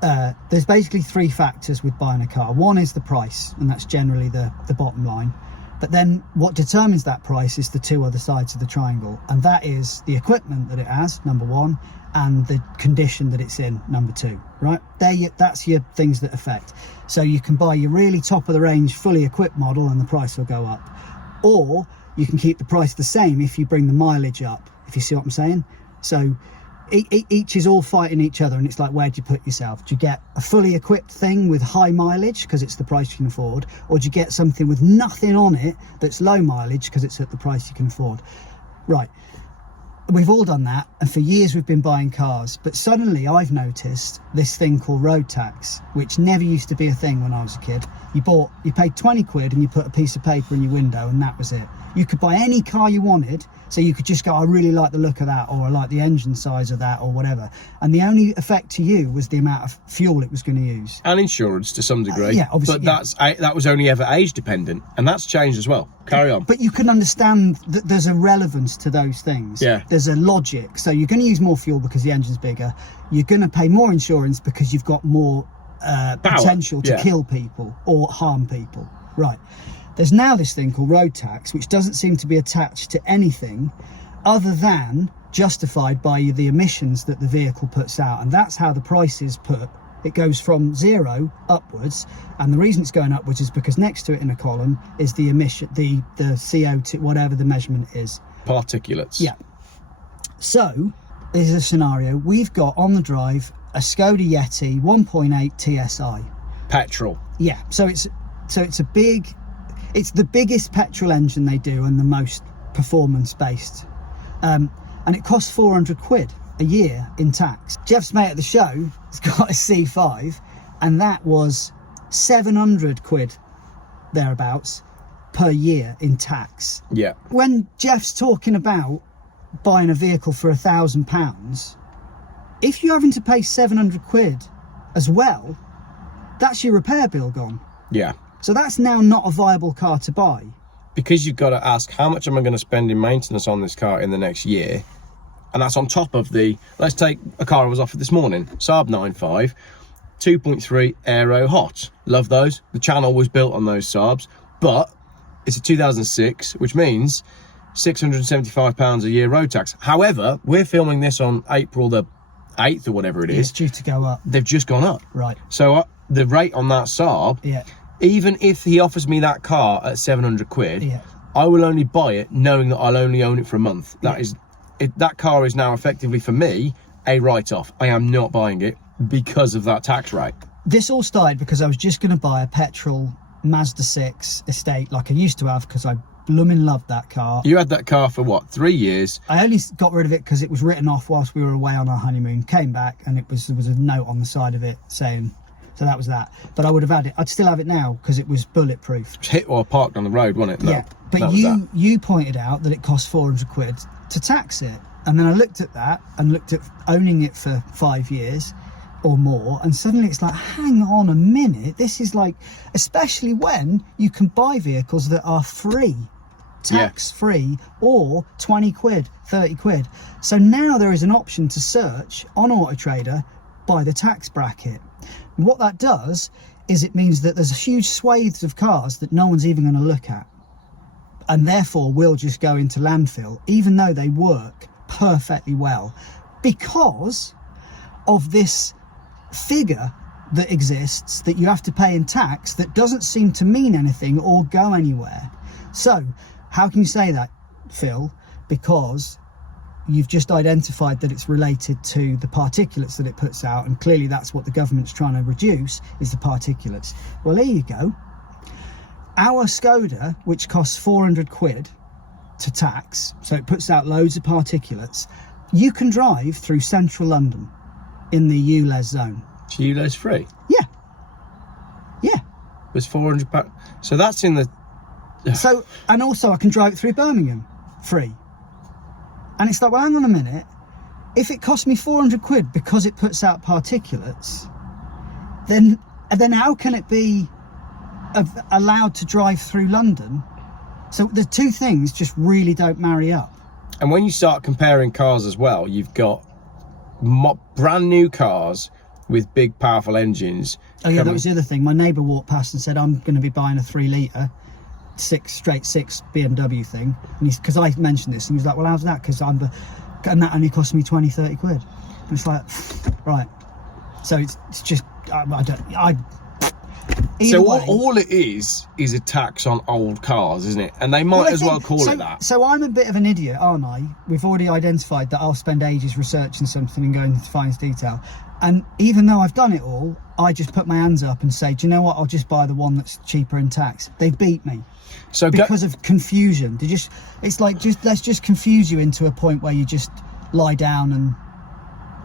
there's basically 3 factors with buying a car. One is the price, and that's generally the bottom line. But then what determines that price is the 2 other sides of the triangle, and that is the equipment that it has, number 1, and the condition that it's in, number 2, right? That's your things that affect. So you can buy your really top of the range, fully equipped model and the price will go up. Or you can keep the price the same if you bring the mileage up, if you see what I'm saying. So each is all fighting each other, and it's like, where do you put yourself? Do you get a fully equipped thing with high mileage because it's the price you can afford, or do you get something with nothing on it that's low mileage because it's at the price you can afford? Right, we've all done that, and for years we've been buying cars, but suddenly I've noticed this thing called road tax, which never used to be a thing when I was a kid. You paid 20 quid and you put a piece of paper in your window, and that was it. You could buy any car you wanted, so you could just go, I really like the look of that, or I like the engine size of that, or whatever. And the only effect to you was the amount of fuel it was going to use. And insurance to some degree. Yeah, obviously. But that was only ever age dependent, and that's changed as well. Carry on. But you can understand that there's a relevance to those things. Yeah. There's a logic. So you're going to use more fuel because the engine's bigger. You're going to pay more insurance because you've got more potential to kill people or harm people. Right. There's now this thing called road tax, which doesn't seem to be attached to anything other than justified by the emissions that the vehicle puts out. And that's how the price is put. It goes from 0 upwards. And the reason it's going upwards is because next to it in a column is the emission, the CO2, whatever the measurement is. Particulates. Yeah. So, this is a scenario. We've got on the drive a Skoda Yeti 1.8 TSI. Petrol. Yeah. So it's a big... It's the biggest petrol engine they do and the most performance-based. And it costs 400 quid a year in tax. Geoff's mate at the show has got a C5 and that was 700 quid thereabouts per year in tax. Yeah. When Geoff's talking about buying a vehicle for £1,000, if you're having to pay 700 quid as well, that's your repair bill gone. Yeah. So that's now not a viable car to buy. Because you've got to ask, how much am I going to spend in maintenance on this car in the next year? And that's on top of the, let's take a car I was offered this morning, Saab 9.5, 2.3 Aero Hot. Love those. The channel was built on those Saabs, but it's a 2006, which means £675 a year road tax. However, we're filming this on April the 8th or whatever it is. It's due to go up. They've just gone up. Right. So the rate on that Saab, even if he offers me that car at 700 quid, I will only buy it knowing that I'll only own it for a month. That car is now effectively, for me, a write-off. I am not buying it because of that tax rate. This all started because I was just going to buy a petrol Mazda 6 estate like I used to have because I blooming loved that car. You had that car for what, 3 years? I only got rid of it because it was written off whilst we were away on our honeymoon. Came back and there was a note on the side of it saying... So that was that. But I would have had it. I'd still have it now because it was bulletproof. Hit or parked on the road, wasn't it? No, yeah. But you pointed out that it cost 400 quid to tax it. And then I looked at that and looked at owning it for 5 years or more. And suddenly it's like, hang on a minute. This is like, especially when you can buy vehicles that are free, tax free, or 20 quid, 30 quid. So now there is an option to search on Auto Trader by the tax bracket. And what that does is it means that there's a huge swathes of cars that no one's even going to look at, and therefore will just go into landfill, even though they work perfectly well, because of this figure that exists that you have to pay in tax that doesn't seem to mean anything or go anywhere. So how can you say that, Phil? Because you've just identified that it's related to the particulates that it puts out, and clearly that's what the government's trying to reduce, is the particulates. Well, there you go. Our Skoda, which costs 400 quid to tax, so it puts out loads of particulates, you can drive through central London in the ULEZ zone. So ULEZ free? Yeah. Yeah. It's £400. So that's in the... So, and also I can drive it through Birmingham free. And it's like, well, hang on a minute. If it costs me 400 quid because it puts out particulates, then how can it be allowed to drive through London? So the two things just really don't marry up. And when you start comparing cars as well, you've got brand new cars with big, powerful engines. Oh yeah, that was the other thing. My neighbour walked past and said, I'm going to be buying a 3 litre. 6 BMW thing, and because I mentioned this and he was like, well, how's that? Because and that only cost me 20-30 quid. And it's like, right. So it's just so all it is a tax on old cars, isn't it? And they might as well call it that. So I'm a bit of an idiot, aren't I? We've already identified that I'll spend ages researching something and going into finest detail, and even though I've done it all, I just put my hands up and say, do you know what, I'll just buy the one that's cheaper in tax. They beat me. So because of confusion. It's like, let's just confuse you into a point where you just lie down and,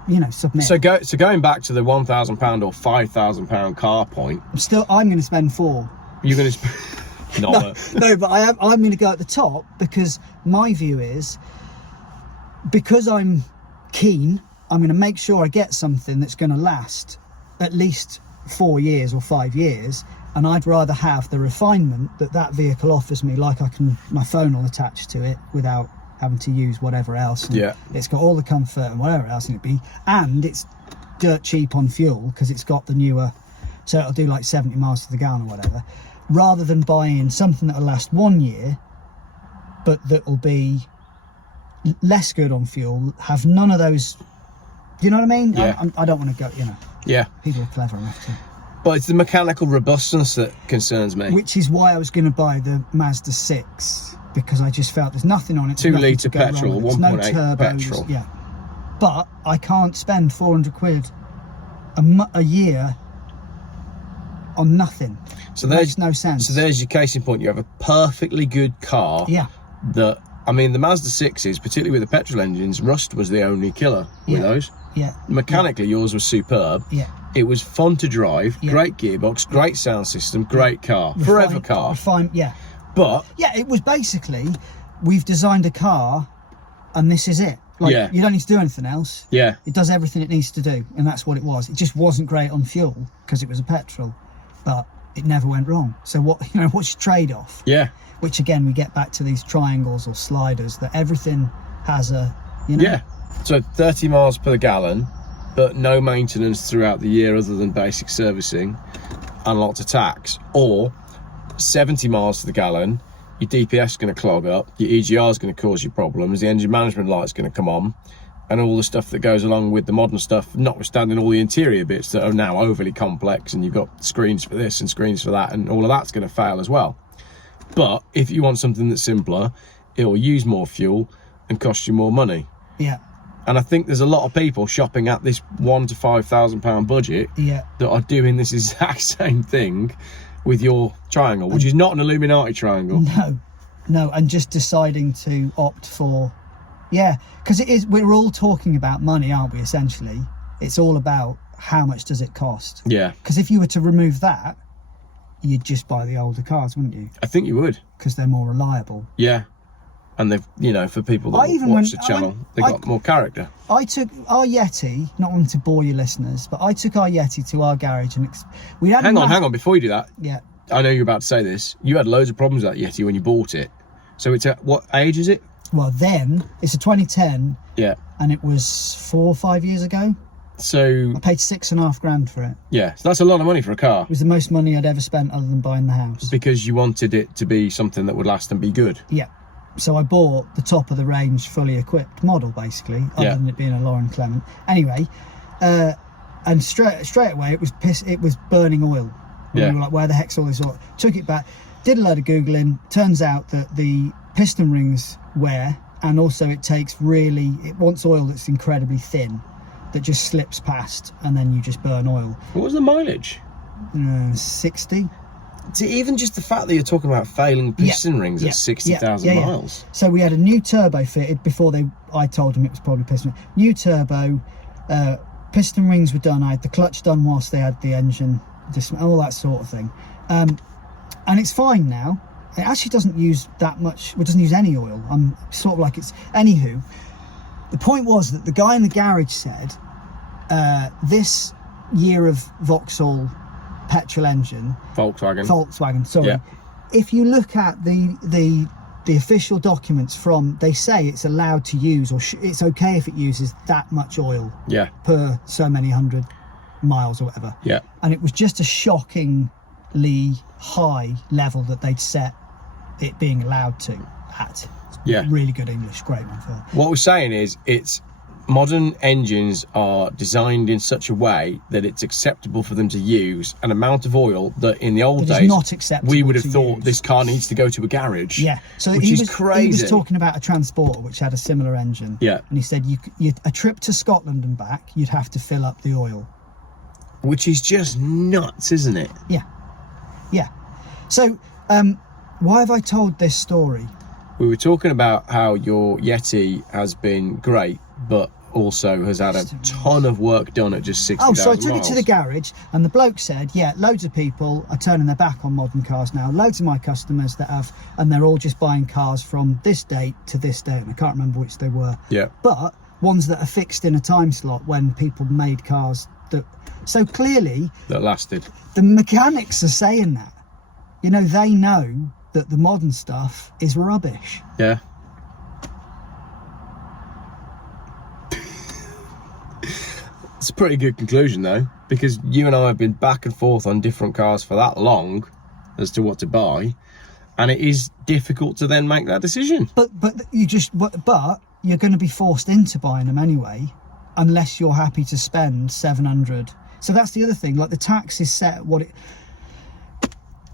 you know, submit. So going back to the £1,000 or £5,000 car point, I'm going to spend 4. You're going to no, but I'm going to go at the top, because my view is, because I'm keen, I'm going to make sure I get something that's going to last at least 4 years or 5 years. And I'd rather have the refinement that vehicle offers me, like my phone will attach to it without having to use whatever else. And it's got all the comfort and whatever else in it and it's dirt cheap on fuel because it's got the newer so it'll do like 70 miles to the gallon or whatever, rather than buying something that'll last 1 year, but that'll be less good on fuel, have none of those. Do you know what I mean? Yeah. I don't want to go, you know. Yeah. People are clever enough to. But it's the mechanical robustness that concerns me. Which is why I was going to buy the Mazda 6, because I just felt there's nothing on it. 2 litre petrol, 1.8 petrol. Yeah. But I can't spend 400 quid a year on nothing. So It there's makes no sense. So there's your case in point. You have a perfectly good car. Yeah. That, I mean, the Mazda 6s, particularly with the petrol engines, rust was the only killer with those. Yeah. Mechanically, yours was superb. Yeah. It was fun to drive, Yeah. great gearbox, great sound system, great car, forever car. Yeah. But Yeah, it was basically, we've designed a car and this is it. Like, Yeah. you don't need to do anything else. yeah, It does everything it needs to do, and that's what it was. It just wasn't great on fuel because it was a petrol, but it never went wrong. So what, you know, what's your trade-off? yeah, Which again, we get back to these triangles or sliders that everything has a, you know. yeah. So 30 miles per gallon, but no maintenance throughout the year other than basic servicing and lots of tax. Or 70 miles to the gallon, your DPF is going to clog up, your EGR is going to cause you problems, the engine management light's going to come on, and all the stuff that goes along with the modern stuff, notwithstanding all the interior bits that are now overly complex, and you've got screens for this and screens for that, and all of that's going to fail as well. But if you want something that's simpler, it will use more fuel and cost you more money. Yeah. And I think there's a lot of people shopping at this £1,000 to £5,000 budget Yeah. that are doing this exact same thing with your triangle, which is not an Illuminati triangle. No, and just deciding to opt for, because it is. We're all talking about money, aren't we? Essentially, it's all about how much does it cost. Yeah, Because if you were to remove that, you'd just buy the older cars, wouldn't you? I think you would. Because they're more reliable. Yeah, and they've, you know, for people that watch the channel, they got more character. I took our Yeti, not wanting to bore your listeners, but I took our Yeti to our garage and we had. Hang on, before you do that, Yeah. I know you're about to say this. You had loads of problems with that Yeti when you bought it. So it's at what age is it? Well, then it's a 2010, Yeah. and it was 4 or 5 years ago. So I paid $6,500 for it. yeah, so that's a lot of money for a car. It was the most money I'd ever spent other than buying the house. Because you wanted it to be something that would last and be good. Yeah. So I bought the top of the range, fully equipped model, basically, other than it being a Lauren Clement. Anyway, and straight away it was burning oil. We were like, where the heck's all this oil? Took it back, did a load of Googling. Turns out that the piston rings wear, and also it wants oil that's incredibly thin, that just slips past, and then you just burn oil. What was the mileage? 60. See, even just the fact that you're talking about failing piston rings at 60,000 miles. So we had a new turbo fitted before I told him it was probably piston. New turbo, piston rings were done. I had the clutch done whilst they had the engine, all that sort of thing. And it's fine now. It actually doesn't use that much. It doesn't use any oil. I'm sort of like it's. Anywho, the point was that the guy in the garage said, this year of Vauxhall petrol engine, Volkswagen, sorry. Yeah. If you look at the official documents they say it's allowed to use, or it's okay if it uses that much oil per so many 100 miles or whatever. Yeah. And it was just a shockingly high level that they'd set it being allowed to at. Yeah. Really good English, great one for that. What we're saying is, modern engines are designed in such a way that it's acceptable for them to use an amount of oil that in the old days not acceptable we would have to thought use. This car needs to go to a garage. Yeah, so which is crazy. He was talking about a Transporter which had a similar engine. Yeah. And he said a trip to Scotland and back, you'd have to fill up the oil. Which is just nuts, isn't it? Yeah. So, why have I told this story? We were talking about how your Yeti has been great, but also has had a ton of work done at just 60,000 So I took miles. it to the garage, and the bloke said, loads of people are turning their back on modern cars now. Loads of my customers that have, and they're all just buying cars from this date to this date, and I can't remember which they were. Yeah. But ones that are fixed in a time slot when people made cars that. So clearly, that lasted. The mechanics are saying that. You know, they know that the modern stuff is rubbish. Yeah. It's pretty good conclusion though, because you and I have been back and forth on different cars for that long as to what to buy, and it is difficult to then make that decision. But you're going to be forced into buying them anyway, unless you're happy to spend 700. So that's the other thing. Like the tax is set what it.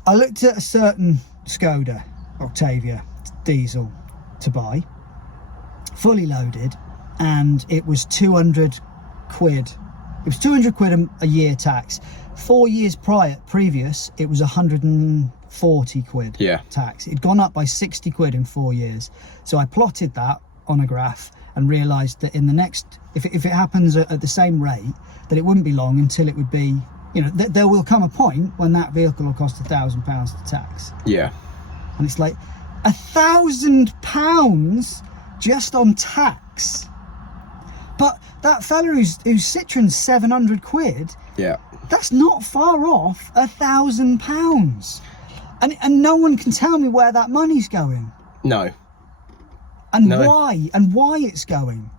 I looked at a certain Skoda Octavia diesel to buy, fully loaded, and it was 200 quid. It was 200 quid a year tax. 4 years previous, it was 140 quid tax. It'd gone up by 60 quid in 4 years. So I plotted that on a graph and realised that in the next, if it happens at the same rate, that it wouldn't be long until it would be, you know, there will come a point when that vehicle will cost £1,000 to tax. Yeah. And it's like £1,000 just on tax. But that fella whose Citroen's 700 quid, Yeah. that's not far off £1,000. And no one can tell me where that money's going. No. And why it's going.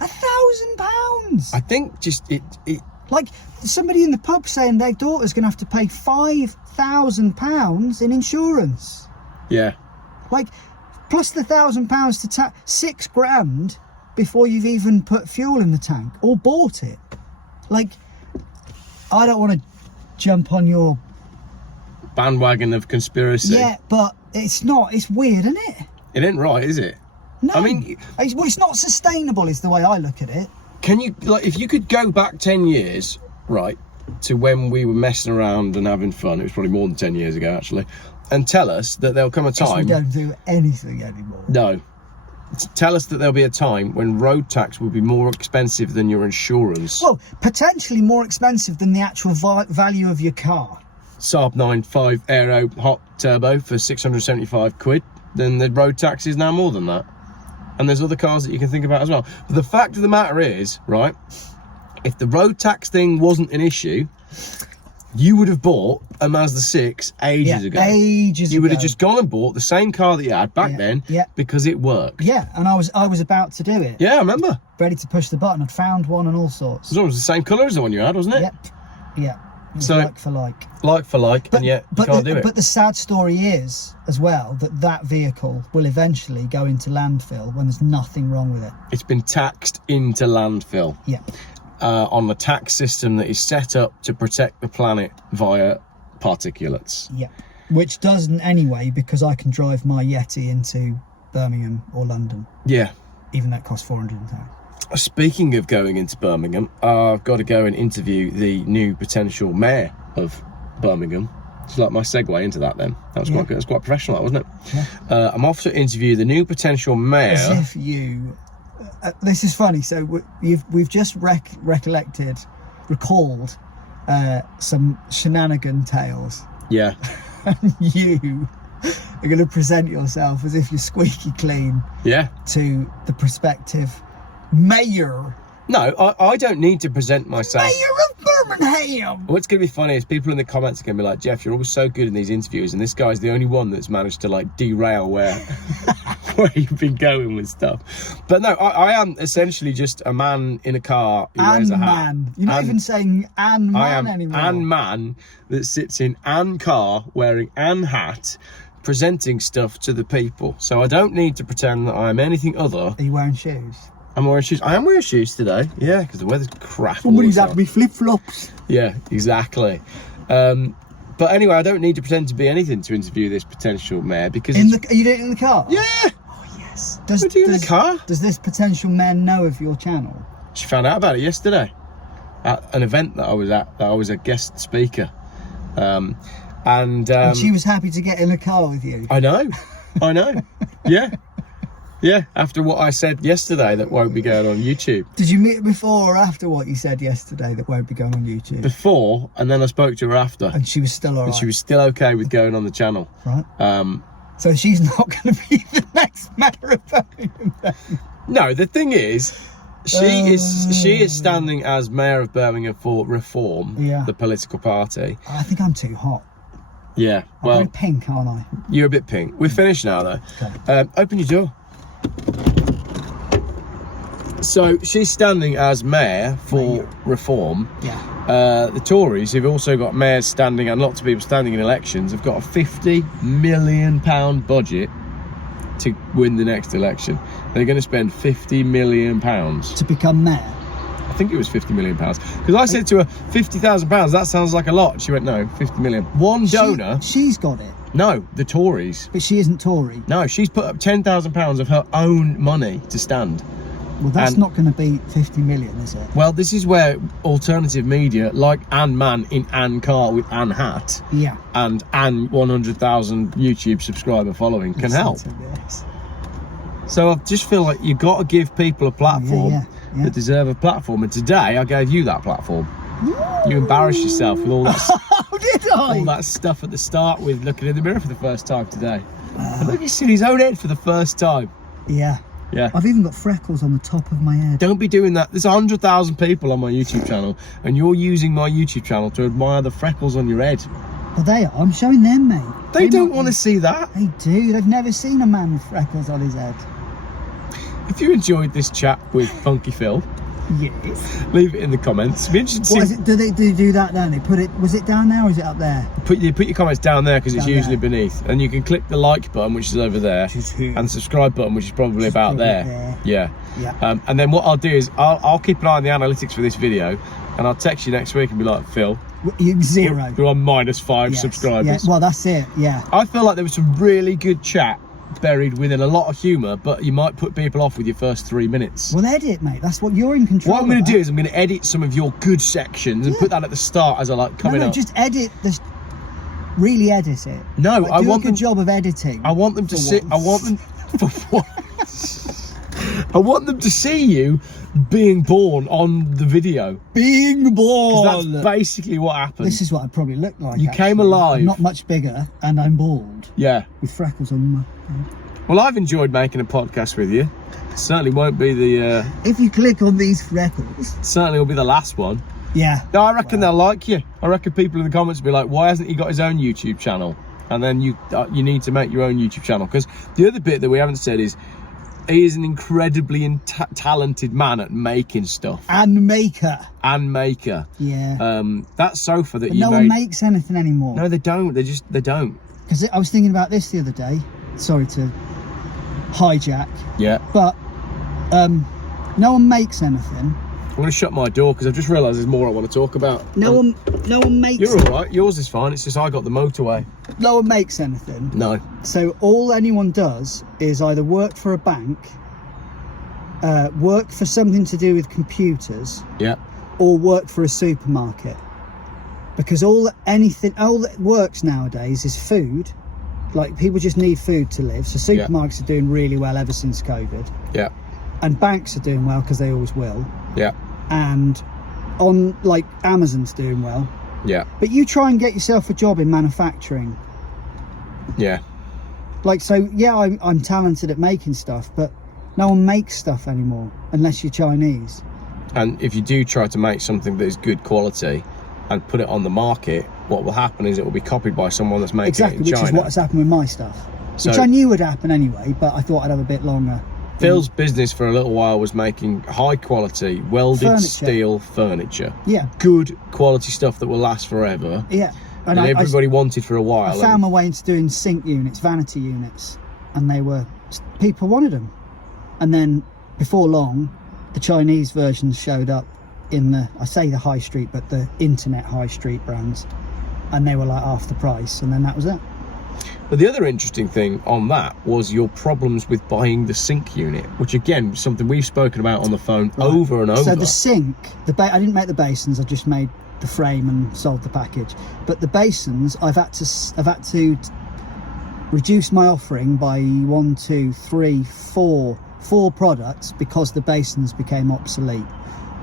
£1,000. I think just it Like somebody in the pub saying their daughter's going to have to pay £5,000 in insurance. Yeah. Like, plus the £1,000 to tax, £6,000 before you've even put fuel in the tank or bought it. Like, I don't want to jump on your bandwagon of conspiracy. Yeah, but it's not. It's weird, isn't it? It ain't right, is it? No. I mean, it's not sustainable is the way I look at it. Can you, like, if you could go back 10 years, right, to when we were messing around and having fun, it was probably more than 10 years ago, actually, and tell us that there'll come a time... We don't do anything anymore. No. Tell us that there'll be a time when road tax will be more expensive than your insurance. Well, potentially more expensive than the actual value of your car. Saab 9.5 Aero hot turbo for 675 quid, then the road tax is now more than that. And there's other cars that you can think about as well. But the fact of the matter is, right, if the road tax thing wasn't an issue, you would have bought a Mazda 6 ages ago. You would have just gone and bought the same car that you had back then because it worked. Yeah, and I was about to do it. Yeah, I remember. Ready to push the button. I'd found one and all sorts. It was almost the same colour as the one you had, wasn't it? Yep. Yeah. So, like for like. Like for like, and yet you can't do it. But the sad story is, as well, that vehicle will eventually go into landfill when there's nothing wrong with it. It's been taxed into landfill. Yeah. On the tax system that is set up to protect the planet via particulates. Yeah. Which doesn't anyway, because I can drive my Yeti into Birmingham or London. Yeah. Even that costs £400. Speaking of going into Birmingham, I've got to go and interview the new potential mayor of Birmingham. It's like my segue into that then. That was quite good. It was quite professional, wasn't it? Yeah. I'm off to interview the new potential mayor. As if you... this is funny. So we've just recalled some shenanigan tales. Yeah. And you are going to present yourself as if you're squeaky clean. Yeah. To the prospective mayor. No, I don't need to present myself. Mayor of Birmingham. What's going to be funny is people in the comments are going to be like, Geoff, you're always so good in these interviews, and this guy's the only one that's managed to like derail where you've been going with stuff. But no, I am essentially just a man in a car who wears a hat. You're not even saying "an man" anymore. An man that sits in an car wearing an hat, presenting stuff to the people. So I don't need to pretend that I'm anything other. Are you wearing shoes? I'm wearing shoes. I am wearing shoes today. Yeah, because the weather's crap. Somebody's had me flip-flops. Yeah, exactly. But anyway, I don't need to pretend to be anything to interview this potential mayor because... Are you doing it in the car? Yeah. Oh, yes. Does in the car? Does this potential mayor know of your channel? She found out about it yesterday at an event that I was at. That I was a guest speaker. And she was happy to get in the car with you. I know. Yeah, after what I said yesterday that won't be going on YouTube. Did you meet her before or after what you said yesterday that won't be going on YouTube? Before, and then I spoke to her after. And she was still alright? And she was still okay with going on the channel. Right. So she's not going to be the next mayor of Birmingham then? No, the thing is, she is standing as mayor of Birmingham for Reform, the political party. I think I'm too hot. Yeah, well... I'm very pink, aren't I? You're a bit pink. We're finished now, though. Okay. Open your door. So she's standing as mayor for reform. Yeah. The Tories, who've also got mayors standing and lots of people standing in elections, have got a £50 million budget to win the next election. They're going to spend £50 million To become mayor. I think it was £50 million because I said to her £50,000. That sounds like a lot. She went, no, 50 million. One donor. She's got it. No, the Tories. But she isn't Tory. No, she's put up £10,000 of her own money to stand. Well, that's not going to be 50 million, is it? Well, this is where alternative media, like Ann Man in Ann Carr with Ann Hat, Yeah. and Ann 100,000 YouTube subscriber following, can help. So I just feel like you've got to give people a platform that deserve a platform. And today I gave you that platform. You embarrassed yourself with all that. How did I? All that stuff at the start with looking in the mirror for the first time today. And look, he's seen his own head for the first time. Yeah. Yeah. I've even got freckles on the top of my head. Don't be doing that. There's 100,000 people on my YouTube channel, and you're using my YouTube channel to admire the freckles on your head. Well, they are. I'm showing them, mate. They don't want to see that. They do. They've never seen a man with freckles on his head. If you enjoyed this chat with Funky Phil, yes, leave it in the comments. Be interested to what see. is it? Do they do that down? They put it. Was it down there or is it up there? Put your comments down there because it's Down usually there. beneath, and you can click the like button, which is over there, Which is here. and subscribe button, which is probably about probably there. there. Yeah. Yeah. And then what I'll do is I'll keep an eye on the analytics for this video, and I'll text you next week and be like, Phil, You zero. we're on -5 Yes. subscribers. Yeah. Well, that's it. Yeah. I feel like there was some really good chat buried within a lot of humour, but you might put people off with your first 3 minutes. Well, edit, mate. That's what you're in control. What I'm going of to that. do is I'm going to edit some of your good sections and put that at the start as I like coming No, up. just edit this. Really edit it. No, Like, I do want a good them. job of editing. I want them to for see. I once. want them. For what? I want them to see you being born on the video. Being 'Cause born. that's basically what happened. This is what I probably look like. You came alive. I'm not much bigger, and I'm bald Yeah. with freckles on my. Well, I've enjoyed making a podcast with you. Certainly won't be the. If you click on these freckles, Certainly will be the last one. yeah. No, I reckon they'll like you. I reckon people in the comments will be like, "Why hasn't he got his own YouTube channel?" And then you need to make your own YouTube channel, because the other bit that we haven't said is he is an incredibly talented man at making stuff And maker. and maker. Yeah. That sofa that But you no made. one makes anything anymore. No, they don't. They don't. Because I was thinking about this the other day. Sorry to hijack, Yeah. but no one makes anything. I'm going to shut my door because I've just realised there's more I want to talk about. No one makes. You're all right. Yours is fine. It's just I got the motorway. No one makes anything. No. So all anyone does is either work for a bank, work for something to do with computers, Yeah. or work for a supermarket. Because all that works nowadays is food. Like, people just need food to live. So supermarkets are doing really well ever since COVID, Yeah. and banks are doing well because they always will. Yeah. And on like Amazon's doing well. Yeah. But you try and get yourself a job in manufacturing. Yeah. Like, so yeah, I'm talented at making stuff, but no one makes stuff anymore unless you're Chinese. And if you do try to make something that is good quality and put it on the market, what will happen is it will be copied by someone that's making Exactly, it in which China. is what's happened with my stuff. So- Which I knew would happen anyway, but I thought I'd have a bit longer. Phil's business for a little while was making high quality welded Furniture. steel furniture. Yeah, Good quality stuff that will last forever. yeah. And everybody wanted for a while. I found my way into doing sink units, vanity units, and people wanted them. And then before long, the Chinese versions showed up in the high street, but the internet high street brands, and they were like half the price, and then that was it. But the other interesting thing on that was your problems with buying the sink unit, which again was something we've spoken about on the phone over and over. So the sink, I didn't make the basins, I just made the frame and sold the package. But the basins, I've had to reduce my offering by 4 products because the basins became obsolete.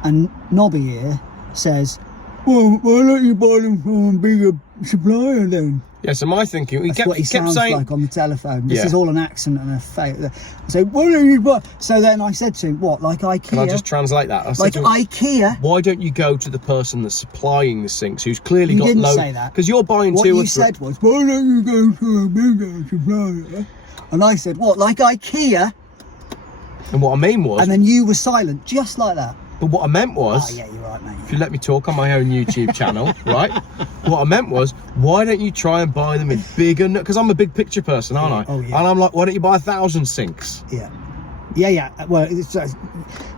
And Nobby here says, well, why don't you buy them from a bigger supplier then? Yeah, so my thinking, That's what he kept sounds saying, like on the telephone. This Yeah. is all an accent and a fake. So why don't you buy? So then I said to him, what, like IKEA? can I just translate that? I said Like to him, IKEA? why don't you go to the person that's supplying the sinks, who's clearly You got didn't low... say that. Because you're buying What two you or three... said was, why don't you go to a bigger supplier? And I said, what, like IKEA? And what I mean was... And then you were silent, just like that. But what I meant was... Oh, yeah, you're right, mate. If you let me talk on my own YouTube channel, right? What I meant was, why don't you try and buy them in bigger... Because I'm a big picture person, aren't I? Oh, yeah. And I'm like, why don't you buy 1,000 sinks? Yeah. Yeah. Well,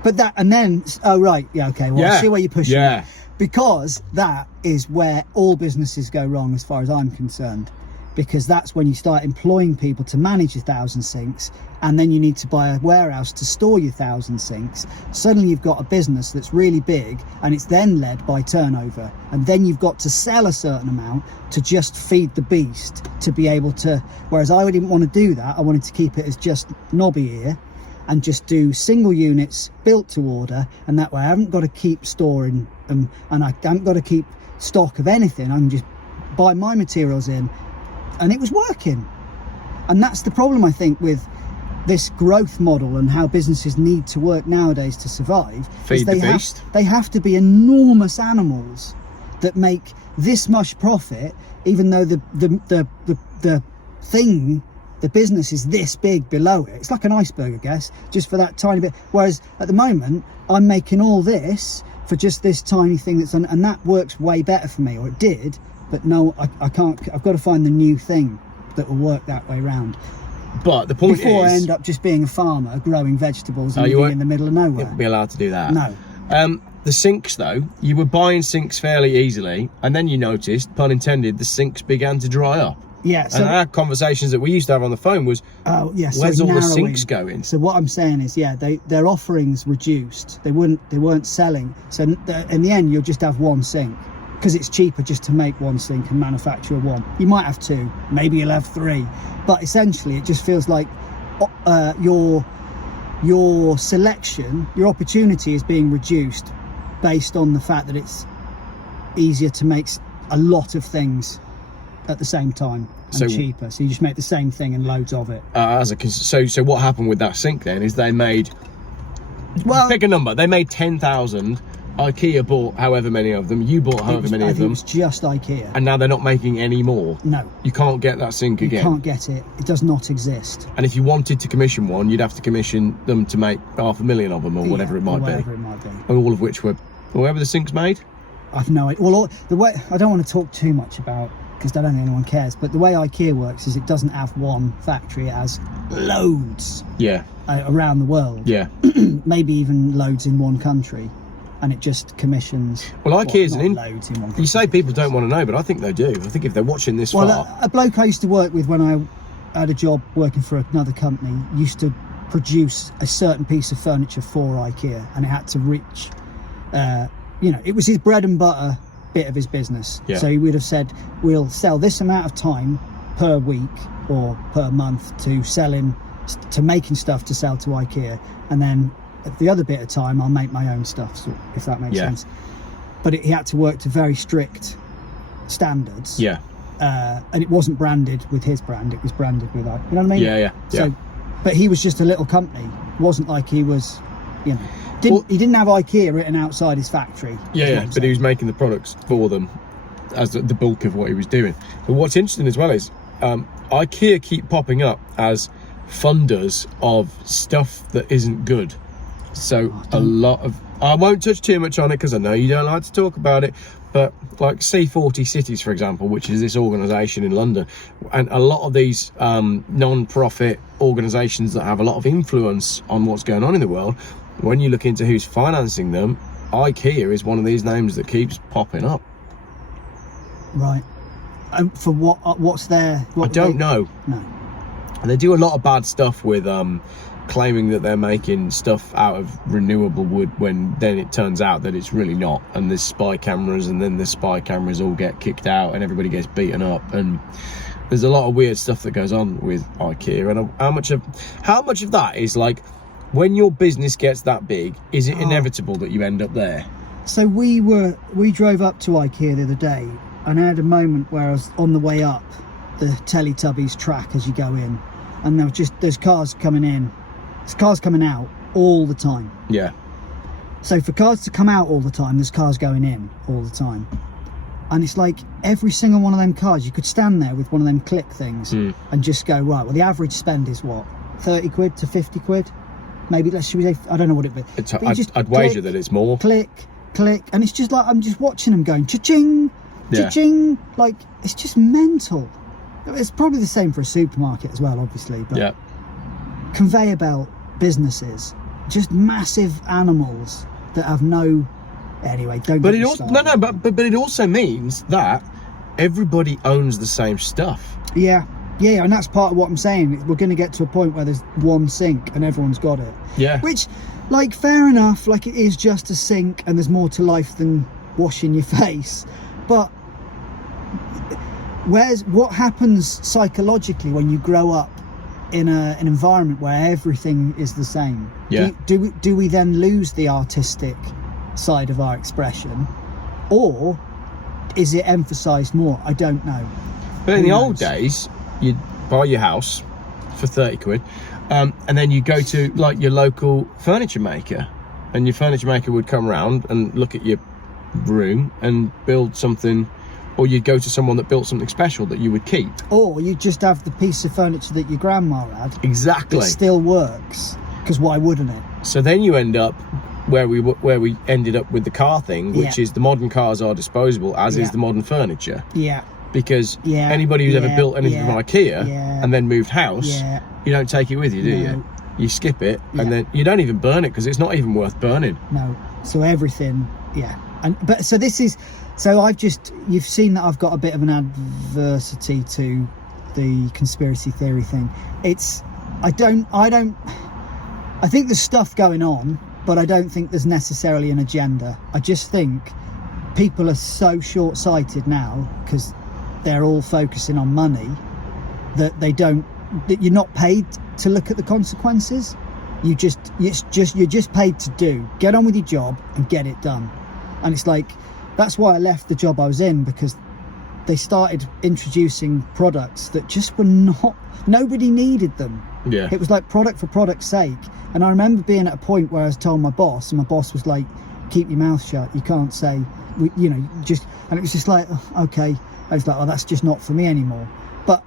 but that, and then... Oh, right. Yeah, okay. Well, I see where you're pushing. Yeah. Because that is where all businesses go wrong, as far as I'm concerned. Because that's when you start employing people to manage 1,000 sinks, and then you need to buy a warehouse to store your 1,000 sinks. Suddenly you've got a business that's really big, and it's then led by turnover, and then you've got to sell a certain amount to just feed the beast, to be able to... Whereas I didn't want to do that. I wanted to keep it as just knobby here and just do single units built to order, and that way I haven't got to keep storing them, and I haven't got to keep stock of anything. I can just buy my materials in. And it was working. And that's the problem, I think, with this growth model and how businesses need to work nowadays to survive. Feed the beast. They have to be enormous animals that make this much profit, even though the thing, the business is this big below it. It's like an iceberg, I guess, just for that tiny bit. Whereas at the moment, I'm making all this for just this tiny thing that's on, and that works way better for me, or it did. But no, I can't. I've got to find the new thing that will work that way round. But the point before is, I end up just being a farmer growing vegetables and living in the middle of nowhere. You wouldn't be allowed to do that. No. The sinks, though, you were buying sinks fairly easily, and then you noticed, pun intended, the sinks began to dry up. Yeah. So and our conversations that we used to have on the phone was, where's all the sinks going? So what I'm saying is, their offerings reduced. They weren't selling. So in the end, you'll just have one sink, because it's cheaper just to make one sink and manufacture one. You might have two, maybe you'll have three, but essentially it just feels like your selection, your opportunity is being reduced based on the fact that it's easier to make a lot of things at the same time and cheaper. So you just make the same thing and loads of it. So what happened with that sink then is they made, pick a number, they made 10,000. Ikea bought however many of them, you bought however many of them. It was just Ikea. And now they're not making any more. No. You can't get that sink again. You can't get it. It does not exist. And if you wanted to commission one, you'd have to commission them to make 500,000 of them, or whatever it might be. And all of which were, wherever the sink's made? I've no idea. Well, the way, I don't want to talk too much about, because I don't think anyone cares, but the way Ikea works is it doesn't have one factory, it has loads around the world. Yeah. Maybe even loads in one country. And it just commissions. Well, Ikea's loads in one country. You say people don't want to know, but I think they do. I think if they're watching this far... A bloke I used to work with when I had a job working for another company used to produce a certain piece of furniture for Ikea, and it had to reach, it was his bread and butter bit of his business. Yeah. So he would have said, we'll sell this amount of time per week or per month to making stuff to sell to Ikea, and then at the other bit of time I'll make my own stuff, so, if that makes sense. But he had to work to very strict standards. Yeah. And it wasn't branded with his brand, it was branded with, you know what I mean? Yeah. So, but he was just a little company. It wasn't like he was, he didn't have Ikea written outside his factory. Yeah, but he was making the products for them as the bulk of what he was doing. But what's interesting as well is Ikea keep popping up as funders of stuff that isn't good. So a lot of, I won't touch too much on it because I know you don't like to talk about it, but like C40 Cities, for example, which is this organisation in London, and a lot of these non-profit organisations that have a lot of influence on what's going on in the world, when you look into who's financing them, Ikea is one of these names that keeps popping up. Right. For what? What's their? I don't know. No. And they do a lot of bad stuff with claiming that they're making stuff out of renewable wood, when then it turns out that it's really not, and there's spy cameras, and then the spy cameras all get kicked out and everybody gets beaten up, and there's a lot of weird stuff that goes on with Ikea. And how much of that is like, when your business gets that big, is it inevitable that you end up there? So we drove up to Ikea the other day, and I had a moment where I was on the way up the Teletubbies track as you go in, and there's cars coming in, there's cars coming out all the time. Yeah. So for cars to come out all the time, there's cars going in all the time. And it's like every single one of them cars, you could stand there with one of them click things and just go, right, well, the average spend is what? 30 quid to 50 quid? maybe should we say, I don't know what it would be. I'd wager that it's more. Click, and it's just like I'm just watching them going cha-ching, cha-ching. Like, it's just mental. It's probably the same for a supermarket as well, obviously. But conveyor belt businesses, just massive animals that have no. Anyway, don't. But it also but it also means that everybody owns the same stuff. Yeah, and that's part of what I'm saying. We're going to get to a point where there's one sink and everyone's got it. Yeah. Which, like, fair enough. Like, it is just a sink, and there's more to life than washing your face. But what happens psychologically when you grow up in an environment where everything is the same? Yeah. Do we then lose the artistic side of our expression, or is it emphasised more? I don't know. But in the old days, you'd buy your house for 30 quid, and then you go to like your local furniture maker, and your furniture maker would come around and look at your room and build something, or you'd go to someone that built something special that you would keep. Or you just have the piece of furniture that your grandma had. Exactly. It still works, because why wouldn't it? So then you end up where we ended up with the car thing, which is the modern cars are disposable, as is the modern furniture. Yeah. Because anybody who's ever built anything from Ikea and then moved house, you don't take it with you, do you? You skip it, and then you don't even burn it, because it's not even worth burning. No. So everything, you've seen that I've got a bit of an adversity to the conspiracy theory thing. I think there's stuff going on, but I don't think there's necessarily an agenda. I just think people are so short-sighted now, because they're all focusing on money, that you're not paid to look at the consequences. You're just paid to get on with your job and get it done. And it's like, that's why I left the job I was in, because they started introducing products that just nobody needed them. Yeah. It was like product for product's sake. And I remember being at a point where I was told my boss, and my boss was like, keep your mouth shut, you can't say, and it was just like, okay. I was like, that's just not for me anymore. But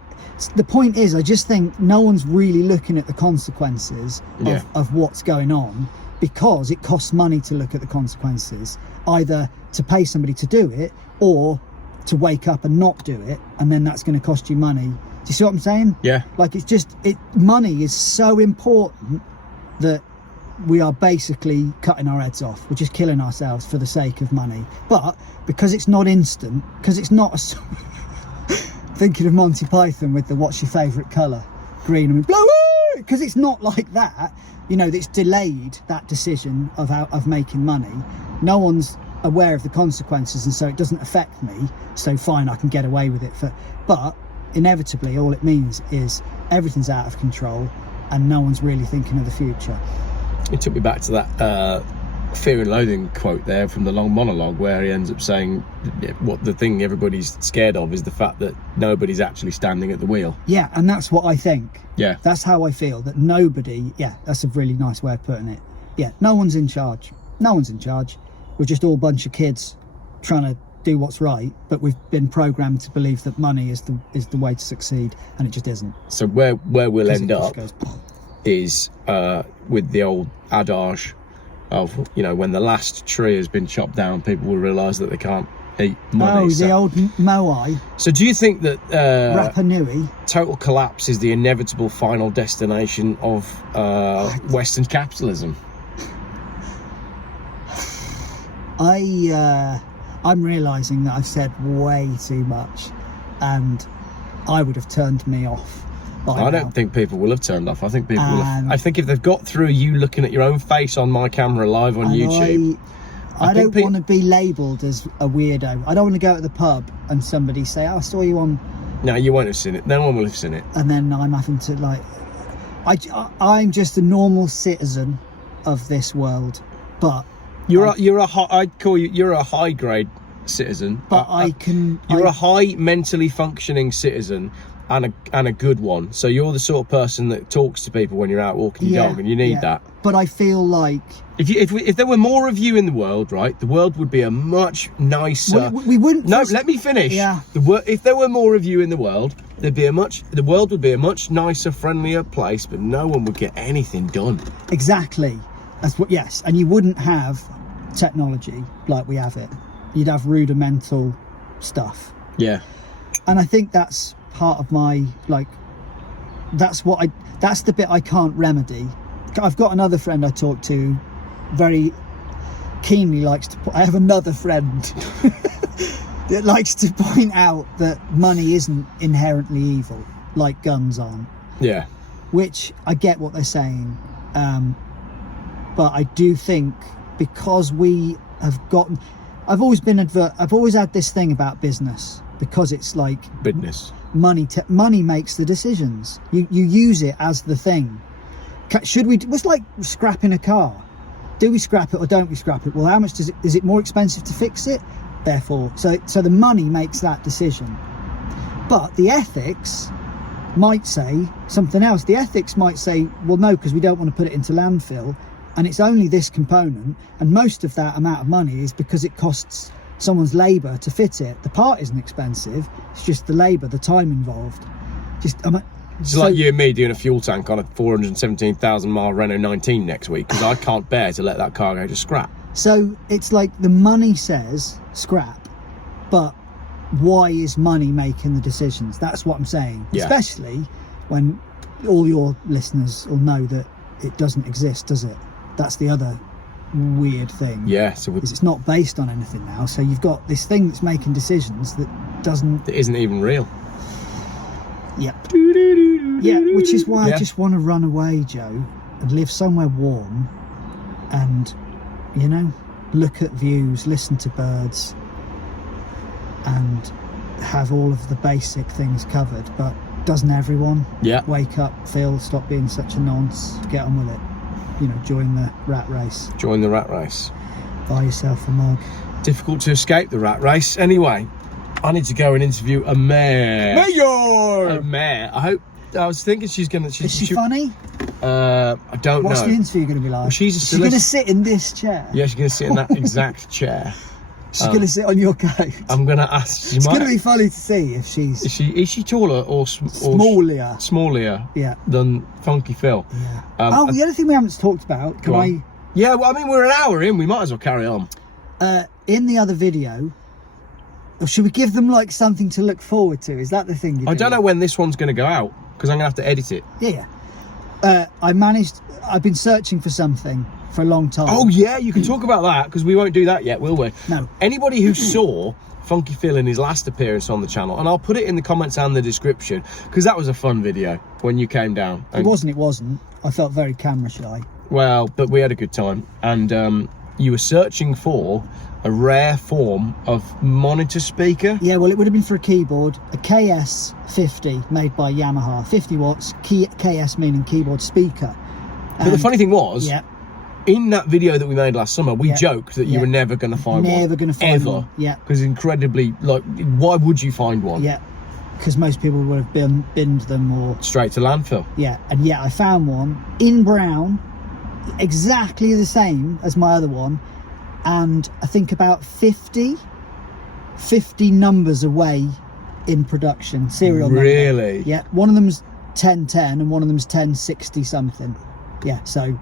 the point is, I just think no one's really looking at the consequences of what's going on, because it costs money to look at the consequences, either to pay somebody to do it, or to wake up and not do it, and then that's going to cost you money. Do you see what I'm saying? Yeah. Like, money is so important that we are basically cutting our heads off. We're just killing ourselves for the sake of money. But because it's not instant, because it's not thinking of Monty Python with the what's your favourite colour? Green and blue. Because it's not like that. It's delayed, that decision of making money. No one's aware of the consequences, and so it doesn't affect me. So fine, I can get away with it. But inevitably, all it means is everything's out of control, and no one's really thinking of the future. It took me back to that Fear and Loathing quote there from the long monologue, where he ends up saying what the thing everybody's scared of is the fact that nobody's actually standing at the wheel. Yeah, and that's what I think. Yeah. That's how I feel, that nobody, that's a really nice way of putting it. Yeah, no one's in charge. No one's in charge. We're just all a bunch of kids trying to do what's right, but we've been programmed to believe that money is the way to succeed, and it just isn't. So where we'll end up is with the old adage of, when the last tree has been chopped down, people will realise that they can't eat money. The old Moai. So do you think that Rapa Nui, total collapse is the inevitable final destination of Western capitalism? I'm realising that I've said way too much, and I would have turned me off. I don't think people will have turned off. I think people will have. I think if they've got through you looking at your own face on my camera live on YouTube. I don't want to be labelled as a weirdo. I don't want to go to the pub and somebody say, I saw you on. No, you won't have seen it. No one will have seen it. And then I'm having to I'm just a normal citizen of this world, but I'd call you're a high grade citizen. But you're a high mentally functioning citizen. and a good one. So you're the sort of person that talks to people when you're out walking your dog, and you need that. But I feel like if there were more of you in the world, right, the world would be a much nicer. we wouldn't. No, let me finish. Yeah. If there were more of you in the world, the world would be a much nicer, friendlier place, but no one would get anything done. Exactly. That's what. Yes, and you wouldn't have technology like we have it. You'd have rudimental stuff. Yeah. And I think that's part of my, like, that's the bit I can't remedy. I've got another friend I talk to very keenly I have another friend that likes to point out that money isn't inherently evil, like guns aren't. Yeah. Which I get what they're saying. But I do think because we have gotten, I've always had this thing about business, because it's like Business. money makes the decisions. You use it as the thing. It's like scrapping a car. Do we scrap it or don't we scrap it? Well, how much is it more expensive to fix it? Therefore, so the money makes that decision. But the ethics might say something else. The ethics might say, well, no, because we don't want to put it into landfill, and it's only this component, and most of that amount of money is because it costs someone's labour to fit it. The part isn't expensive, it's just the labour, the time involved. It's like you and me doing a fuel tank on a 417,000 mile Renault 19 next week, because I can't bear to let that car go to scrap. So it's like the money says scrap, but why is money making the decisions? That's what I'm saying. Yeah. Especially when all your listeners will know that it doesn't exist, does it? That's the other weird thing. Yeah, so it's not based on anything now. So you've got this thing that's making decisions that isn't even real. Yeah. Yeah, which is why I just want to run away, Joe, and live somewhere warm, and look at views, listen to birds, and have all of the basic things covered. But doesn't everyone wake up, stop being such a nonce, get on with it? Join the rat race. Join the rat race. Buy yourself a mug. Difficult to escape the rat race. Anyway, I need to go and interview a mayor. A mayor. I was thinking she's gonna. Is she funny? I don't know. What's the interview going to be like? Well, she's going to sit in this chair. Yeah, she's going to sit in that exact chair. She's going to sit on your couch. I'm going to ask. It's going to be funny to see if she's. Is she taller or smaller? Smaller. Yeah. Than Funky Phil. Yeah. The other thing we haven't talked about. Yeah. Well, I mean, we're an hour in. We might as well carry on. In the other video. Or should we give them like something to look forward to? Is that the thing? I don't know when this one's going to go out, because I'm going to have to edit it. Yeah. I've been searching for something for a long time. Oh yeah, you can talk about that, because we won't do that yet, will we? No. Anybody who saw Funky Phil in his last appearance on the channel, and I'll put it in the comments and the description, because that was a fun video when you came down. It wasn't. I felt very camera shy. Well, but we had a good time, and you were searching for a rare form of monitor speaker. Yeah, well, it would have been for a keyboard, a KS50 made by Yamaha, 50 watts, KS meaning keyboard speaker. But the funny thing was, in that video that we made last summer, we joked that you were never going to find one. Never going to find ever. one. Yeah. Because incredibly, why would you find one? Yeah. Because most people would have binned them or... Straight to landfill. Yeah. And yet I found one in brown, exactly the same as my other one. And I think about 50 numbers away in production, serial number. Really? Yeah. One of them's 1010 and one of them's 1060 something. Yeah, so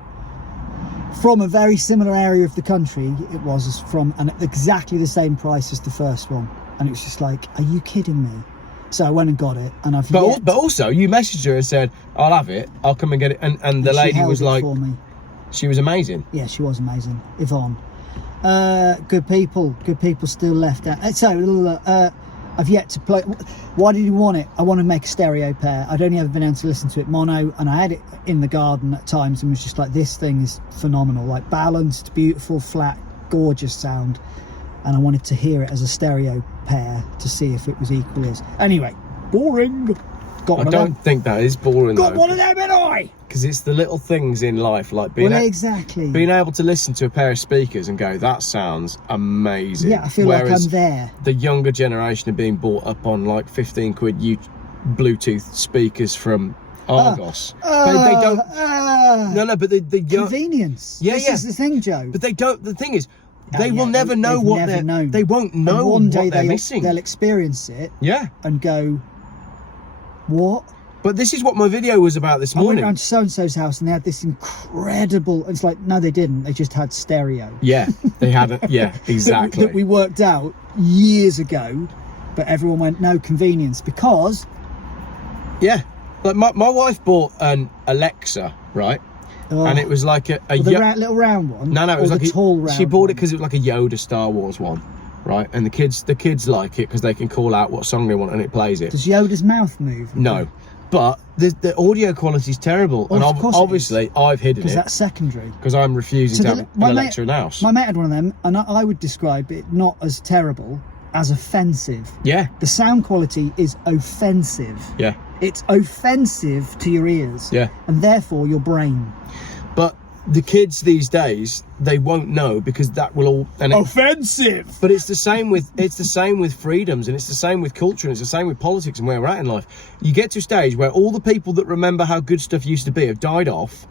from a very similar area of the country, it was from exactly the same price as the first one. And it was just like, are you kidding me? So I went and got it, and But also, you messaged her and said, I'll have it, I'll come and get it. And the lady was like... for me. She was amazing. Yeah, she was amazing. Yvonne. Good people still left out. So I've yet to play. Why did you want it? I want to make a stereo pair. I'd only ever been able to listen to it mono, and I had it in the garden at times and was just like, this thing is phenomenal, like balanced, beautiful, flat, gorgeous sound. And I wanted to hear it as a stereo pair to see if it was equal as. Anyway, boring. I don't think that is boring. Got one of them in I. Because it's the little things in life, like being being able to listen to a pair of speakers and go, that sounds amazing. Yeah, I feel like I'm there. The younger generation are being brought up on like 15 quid Bluetooth speakers from Argos. But they don't. No, but they Convenience. This is the thing, Joe. But they don't. The thing is, they will never know what they're. They won't know and one day what they're missing. They'll experience it. Yeah. And go, what? But this is what my video was about this morning. I went round to so-and-so's house and they had this incredible... It's like, no, they didn't. They just had stereo. Yeah, they had it. Yeah, exactly. that we worked out years ago, but everyone went, no, convenience, because... Yeah. Like, my wife bought an Alexa, right? And it was like a little round one? No, it was like a tall round She bought one? it because it was like a Yoda Star Wars one, right? And the kids like it because they can call out what song they want and it plays it. Does Yoda's mouth move? No. But the audio quality is terrible, and obviously I've hidden it. Because that's secondary. Because I'm refusing to have an Alexa in the house. My mate had one of them, and I would describe it not as terrible, as offensive. Yeah. The sound quality is offensive. Yeah. It's offensive to your ears. Yeah. And therefore your brain. But the kids these days, they won't know because that will all offensive. But it's the same with freedoms, and it's the same with culture, and it's the same with politics and where we're at in life. You get to a stage where all the people that remember how good stuff used to be have died off,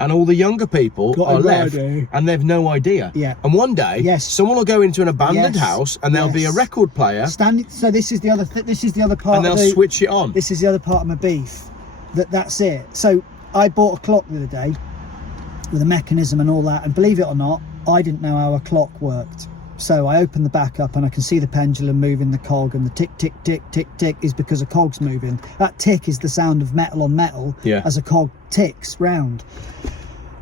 and all the younger people are left and they've no idea. Yeah. And one day, someone will go into an abandoned house and there'll be a record player. So this is the other part. And they'll switch it on. This is the other part of my beef. That's it. So I bought a clock the other day with a mechanism and all that, and believe it or not, I didn't know how a clock worked. So I opened the back up and I can see the pendulum moving the cog, and the tick, tick, tick, tick, tick is because a cog's moving. That tick is the sound of metal on metal as a cog ticks round.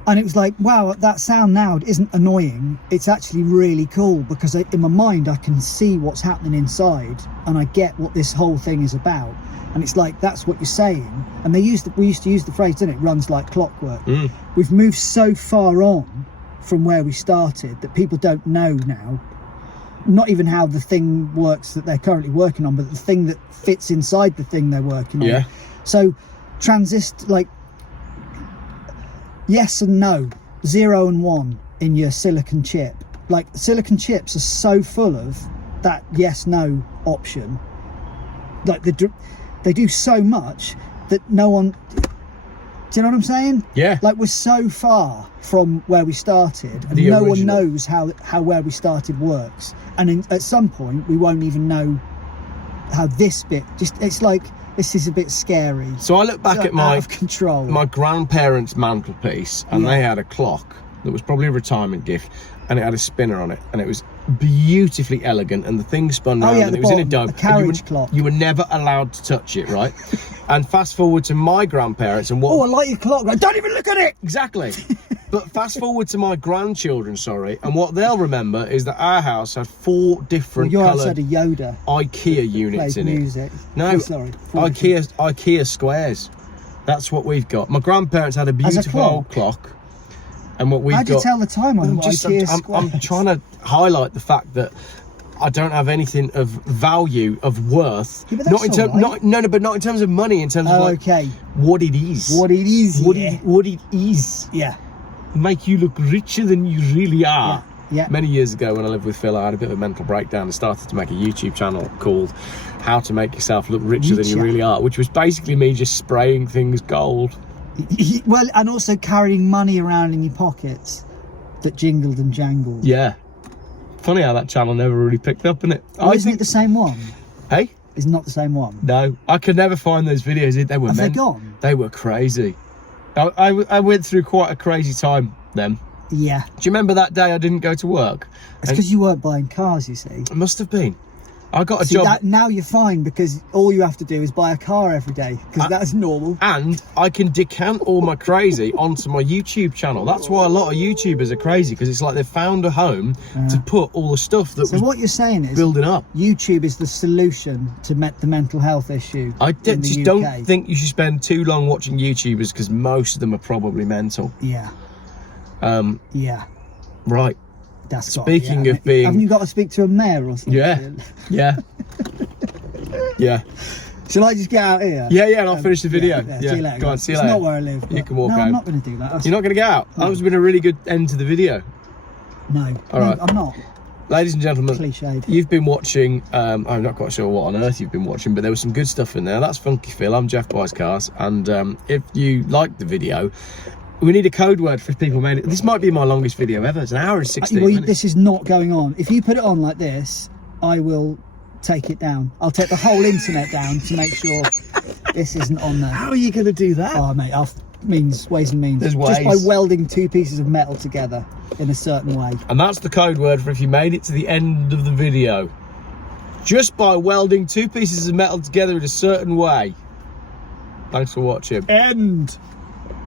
And it was like, wow, that sound now isn't annoying. It's actually really cool because in my mind I can see what's happening inside and I get what this whole thing is about. And it's like, that's what you're saying. And we used to use the phrase, didn't it? Runs like clockwork. We've moved so far on from where we started that people don't know now, not even how the thing works that they're currently working on, but the thing that fits inside the thing they're working on. So yes and no, 0 and 1 in your silicon chip. Like, silicon chips are so full of that yes no option. Like they do so much that no one, do you know what I'm saying? Yeah. Like, we're so far from where we started, and no one knows how where we started works. And at some point, we won't even know how this bit. It's like, this is a bit scary. So I look back at out of control. My grandparents' mantelpiece, and they had a clock that was probably a retirement gift, and it had a spinner on it, and it was beautifully elegant, and the thing spun round, and it was in a dome. A carriage clock. You were never allowed to touch it, right? And fast forward to my grandparents, and what? Oh, I like your clock. Like, don't even look at it. Exactly. But fast forward to my grandchildren, and what they'll remember is that our house had 4 different your house coloured had a Yoda Ikea units in music. No, Ikea squares. That's what we've got. My grandparents had a beautiful old clock. And what we've got. How do you tell the time on Ikea squares? I'm trying to highlight the fact that I don't have anything of value, of worth. Yeah, but that's but not in terms of money. In terms of what it is. What it is. What it is. Yeah. Make you look richer than you really are. Yeah. Many years ago, when I lived with Phil, I had a bit of a mental breakdown and started to make a YouTube channel called "How to Make Yourself Look Richer Than You Really Are," which was basically me just spraying things gold. Well, and also carrying money around in your pockets that jingled and jangled. Yeah. Funny how that channel never really picked up, isn't it? Isn't it the same one? Hey? It's not the same one. No. I could never find those videos. They were Have they gone? They were crazy. I went through quite a crazy time then. Yeah. Do you remember that day I didn't go to work? It's because you weren't buying cars, you see. It must have been. I got a job. Now you're fine because all you have to do is buy a car every day because that's normal. And I can decant all my crazy onto my YouTube channel. That's why a lot of YouTubers are crazy, because it's like they've found a home to put all the stuff that was what you're saying is building up. YouTube is the solution to the mental health issue. I just don't think you should spend too long watching YouTubers because most of them are probably mental. Yeah. Yeah. Right. Speaking of being... Haven't you got to speak to a mayor or something? Yeah. Yeah. Shall I just get out here? Yeah, and I'll finish the video. Yeah. See you later. Go on, see you later. It's not where I live. You can walk out. No, I'm not going to do that. You're not going to get out? No. That was been a really good end to the video. No. All right. I'm not. Ladies and gentlemen, Cliched. you've been watching, I'm not quite sure what on earth you've been watching, but there was some good stuff in there. That's Funky Phil, I'm Geoff Buys Cars, and if you liked the video, we need a code word for if people made it. This might be my longest video ever. It's an hour and 16 minutes. This is not going on. If you put it on like this, I will take it down. I'll take the whole internet down to make sure this isn't on there. How are you going to do that? Oh, mate, ways and means. There's Just by ways. welding two pieces of metal together in a certain way. And that's the code word for if you made it to the end of the video. Just by welding two pieces of metal together in a certain way. Thanks for watching. End.